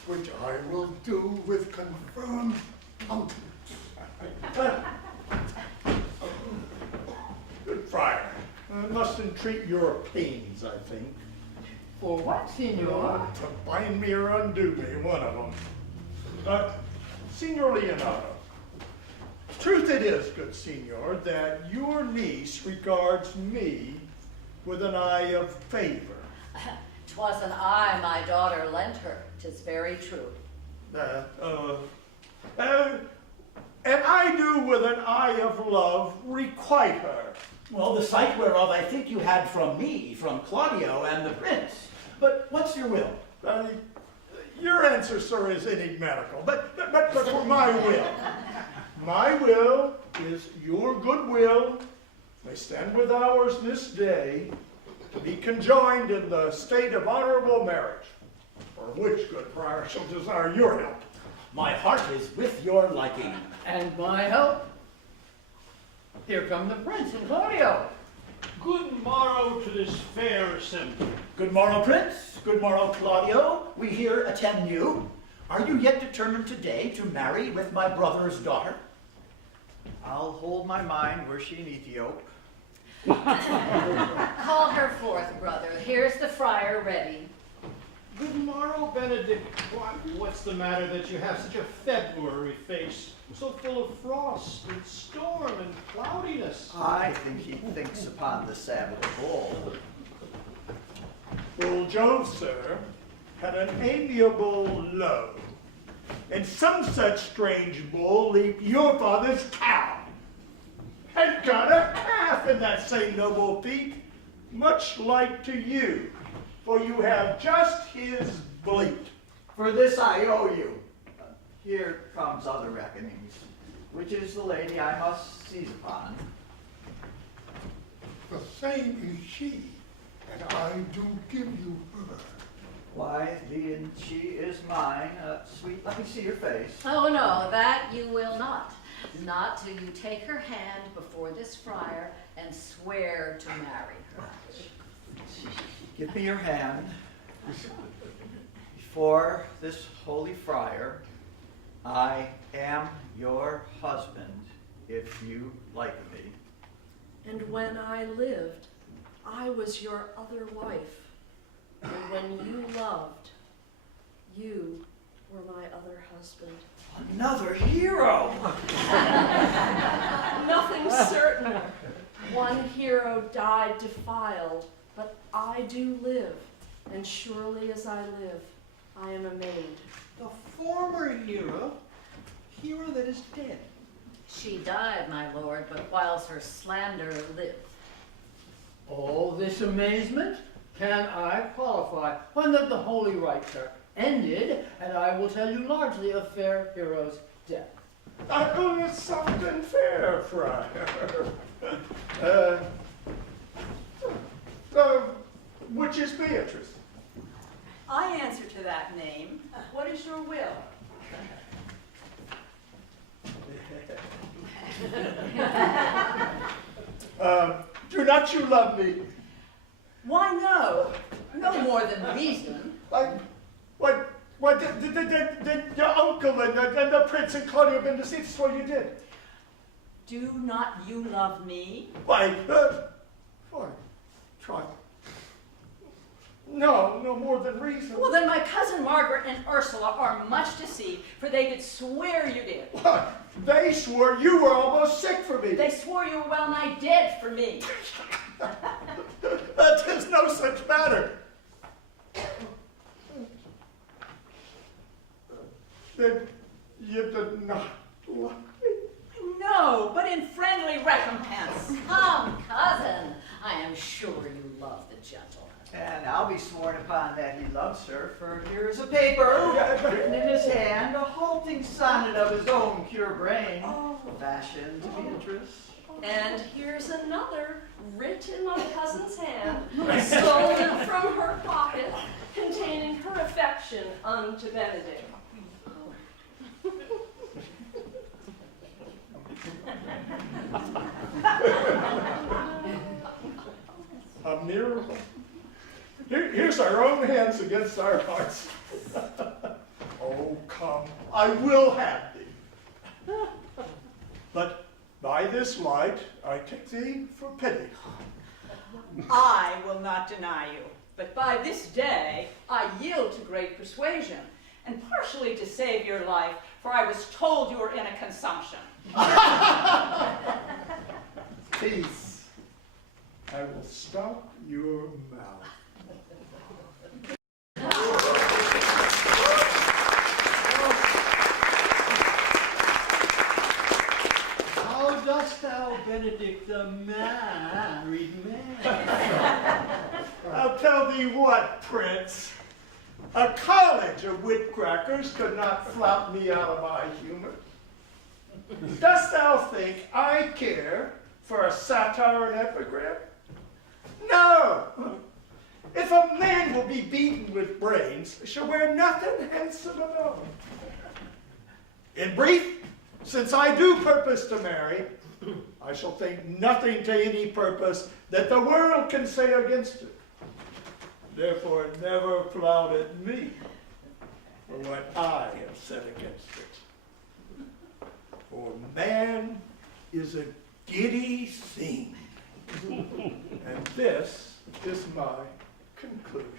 Which I will do with confirmed countenance. Good friar, I must entreat your pains, I think. For what, Signor? To bind me or undo me, one of them. Signor Leonardo, truth it is, good Signor, that your niece regards me with an eye of favor. 'Twas an eye my daughter lent her, 'tis very true. And I do with an eye of love requite her. Well, the sight whereof I think you had from me, from Claudio and the prince. But what's your will? Your answer, sir, is enigmatical, but for my will is your goodwill may stand with ours this day to be conjoined in the state of honorable marriage, for which, good friar, shall desire your help. My heart is with your liking. And my help. Here come the prince and Claudio. Good morrow to this fair assembly. Good morrow, Prince. Good morrow, Claudio. We here attend you. Are you yet determined today to marry with my brother's daughter? I'll hold my mind were she an Ethiop. Call her forth, brother. Here's the friar ready. Good morrow, Benedict. What's the matter that you have such a February face, so full of frost and storm and cloudiness? I think he thinks upon the Sabbath bull. Bull Jove, sir, had an amiable love, and some such strange bull leaped your father's cow, and got a calf in that same noble feat, much like to you, for you have just his bleat. For this I owe you. Here comes other reckonings. Which is the lady I must seize upon? The same is she, and I do give you her. Why, being she is mine, sweet, let me see your face. Oh no, that you will not. Not till you take her hand before this friar and swear to marry her. Give me your hand. Before this holy friar, I am your husband, if you like me. And when I lived, I was your other wife. And when you loved, you were my other husband. Another hero! Nothing certain. One hero died defiled, but I do live, and surely as I live, I am a maid. The former hero that is dead. She died, my lord, but whilst her slander lived. All this amazement can I qualify when that the holy rites are ended, and I will tell you largely of fair hero's death. Soft and fair, friar. Which is Beatrice? I answer to that name. What is your will? Do not you love me? Why, no. No more than reason. What did your uncle and the prince and Claudia been deceived? So you did. Do not you love me? Why, try. No more than reason. Well, then my cousin Margaret and Ursula are much deceived, for they did swear you did. What? They swore you were almost sick for me. They swore you were well nigh dead for me. Tis no such matter. Then you did not love me. No, but in friendly recompense. Come, cousin, I am sure you love the gentleman. And I'll be sworn upon that he loves her, for here is a paper written in his hand, a halting sonnet of his own pure brain, fashioned to Beatrice. And here's another, writ in my cousin's hand, stolen from her pocket, containing her affection unto Benedict. A miracle. Here's our own hands against our hearts. Oh, come, I will have thee. But by this light, I take thee for pity. I will not deny you, but by this day I yield to great persuasion, and partially to save your life, for I was told you were in a consumption. Peace. I will stop your mouth. How dost thou, Benedict, the married man? I'll tell thee what, Prince. A college of whipcrackers could not flout me out of my humor. Dost thou think I care for a satire and epigram? No! If a man will be beaten with brains, shall wear nothing handsome about him. In brief, since I do purpose to marry, I shall think nothing to any purpose that the world can say against it. Therefore, never flout at me for what I have said against it. For man is a giddy thing. And this is my conclusion.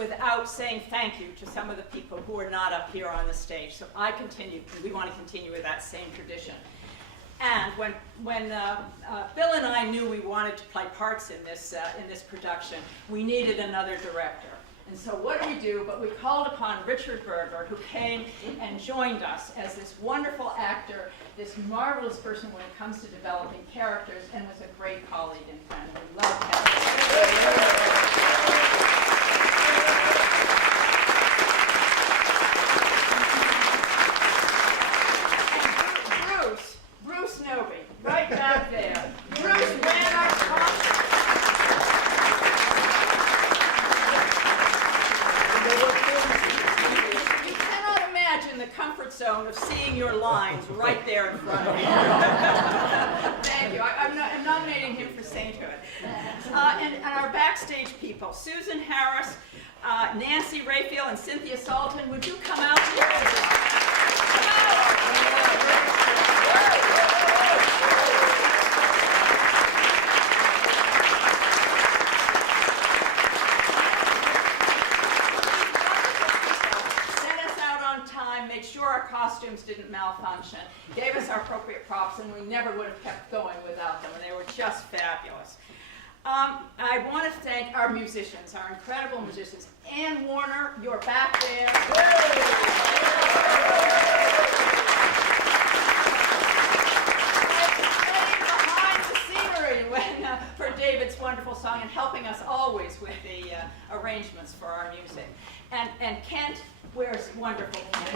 without saying thank you to some of the people who are not up here on the stage. So we want to continue with that same tradition. And when Bill and I knew we wanted to play parts in this production, we needed another director. And so what do? But we called upon Richard Berger, who came and joined us as this wonderful actor, this marvelous person when it comes to developing characters, and was a great colleague and friend. We love him. Bruce Noby, right back there. Bruce ran our concert. You cannot imagine the comfort zone of seeing your lines right there in front of you. Thank you. I'm nominating him for sainthood. And our backstage people, Susan Harris, Nancy Raphael, and Cynthia Salton, would you come out here? Come out. Made sure our costumes didn't malfunction, gave us our appropriate props, and we never would have kept going without them, and they were just fabulous. I want to thank our musicians, our incredible musicians. Ann Warner, you're back there. Behind the scenery for David's wonderful song and helping us always with the arrangements for our music. And Kent, where's wonderful Kent?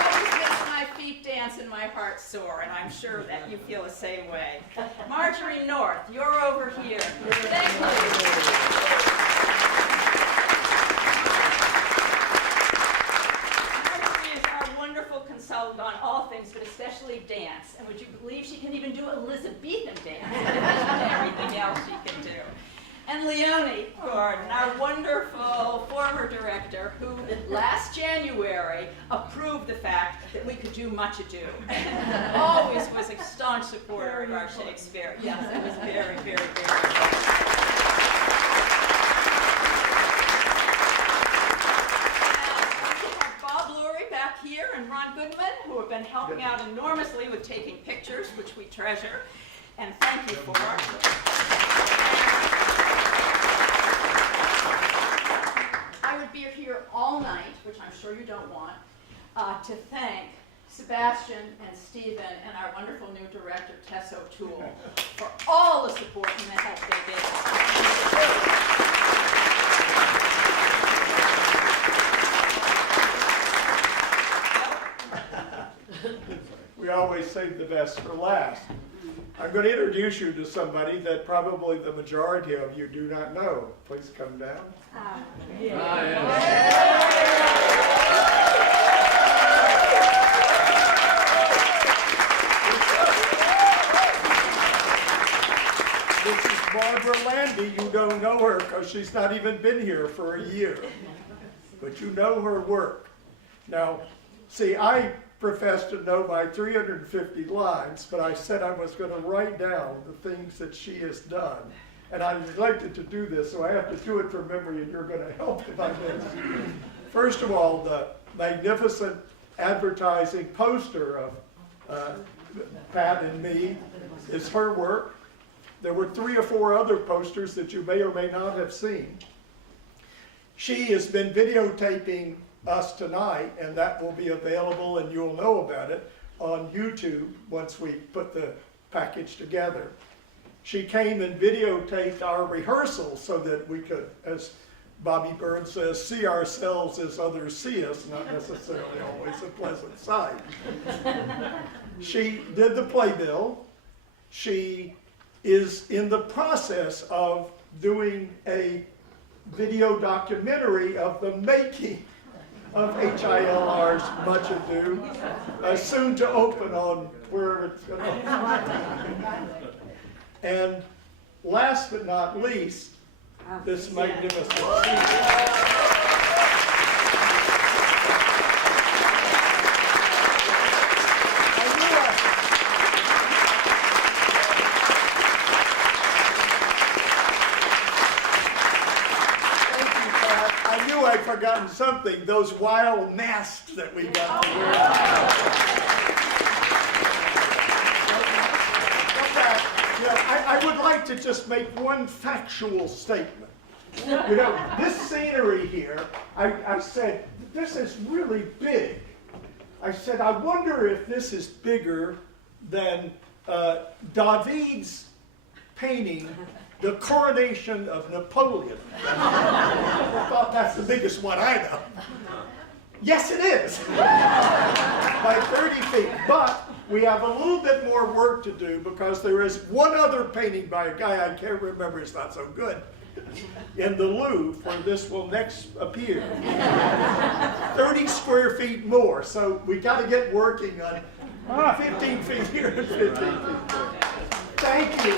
Always makes my feet dance and my heart soar, and I'm sure that you feel the same way. Marjorie North, you're over here. Thank you. Consultant on all things, but especially dance. And would you believe she can even do Elizabethan dance? In addition to everything else she can. And Leonie Gordon, our wonderful former director, who last January approved the fact that we could do Much Ado. And always was a staunch supporter of our Shakespeare. Yes, it was very, very, Bob Lurie back here and Ron Goodman, who have been helping out enormously with taking pictures, which we treasure, and thank you for. I would be here all night, which I'm sure you don't want, to thank Sebastian and Stephen and our wonderful new director, Tess O'Toole, for all the support and the help they gave us. We always save the best for last. I'm going to introduce you to somebody that probably the majority of you do not know. Please come down. This is Barbara Landy. You don't know her because she's not even been here for a year. But you know her work. Now, see, I professed to know my 350 lines, but I said I was going to write down the things that she has done. And I neglected to do this, so I have to do it from memory, and you're going to help if I miss. First of all, the magnificent advertising poster of Pat and me is her work. There were 3 or 4 other posters that you may or may not have seen. She has been videotaping us tonight, and that will be available, and you'll know about it on YouTube once we put the package together. She came and videotaped our rehearsals so that we could, as Bobby Burns says, see ourselves as others see us, not necessarily always a pleasant sight. She did the playbill. She is in the process of doing a video documentary of the making of HILR's Much Ado, soon to open on wherever it's going to open. And last but not least, this magnificent I'd forgotten something, those wild masks that we got to wear. I would like to just make one factual statement. You know, this scenery here, I said, this is really big. I said, I wonder if this is bigger than David's painting, The Coronation of Napoleon. I thought that's the biggest one I know. Yes, it is. By 30 feet. But we have a little bit more work to do because there is one other painting by a guy I can't remember, it's not so good, in the Louvre where this will next appear. 30 square feet more. So we got to get working on 15 feet here and 15 feet there. Thank you.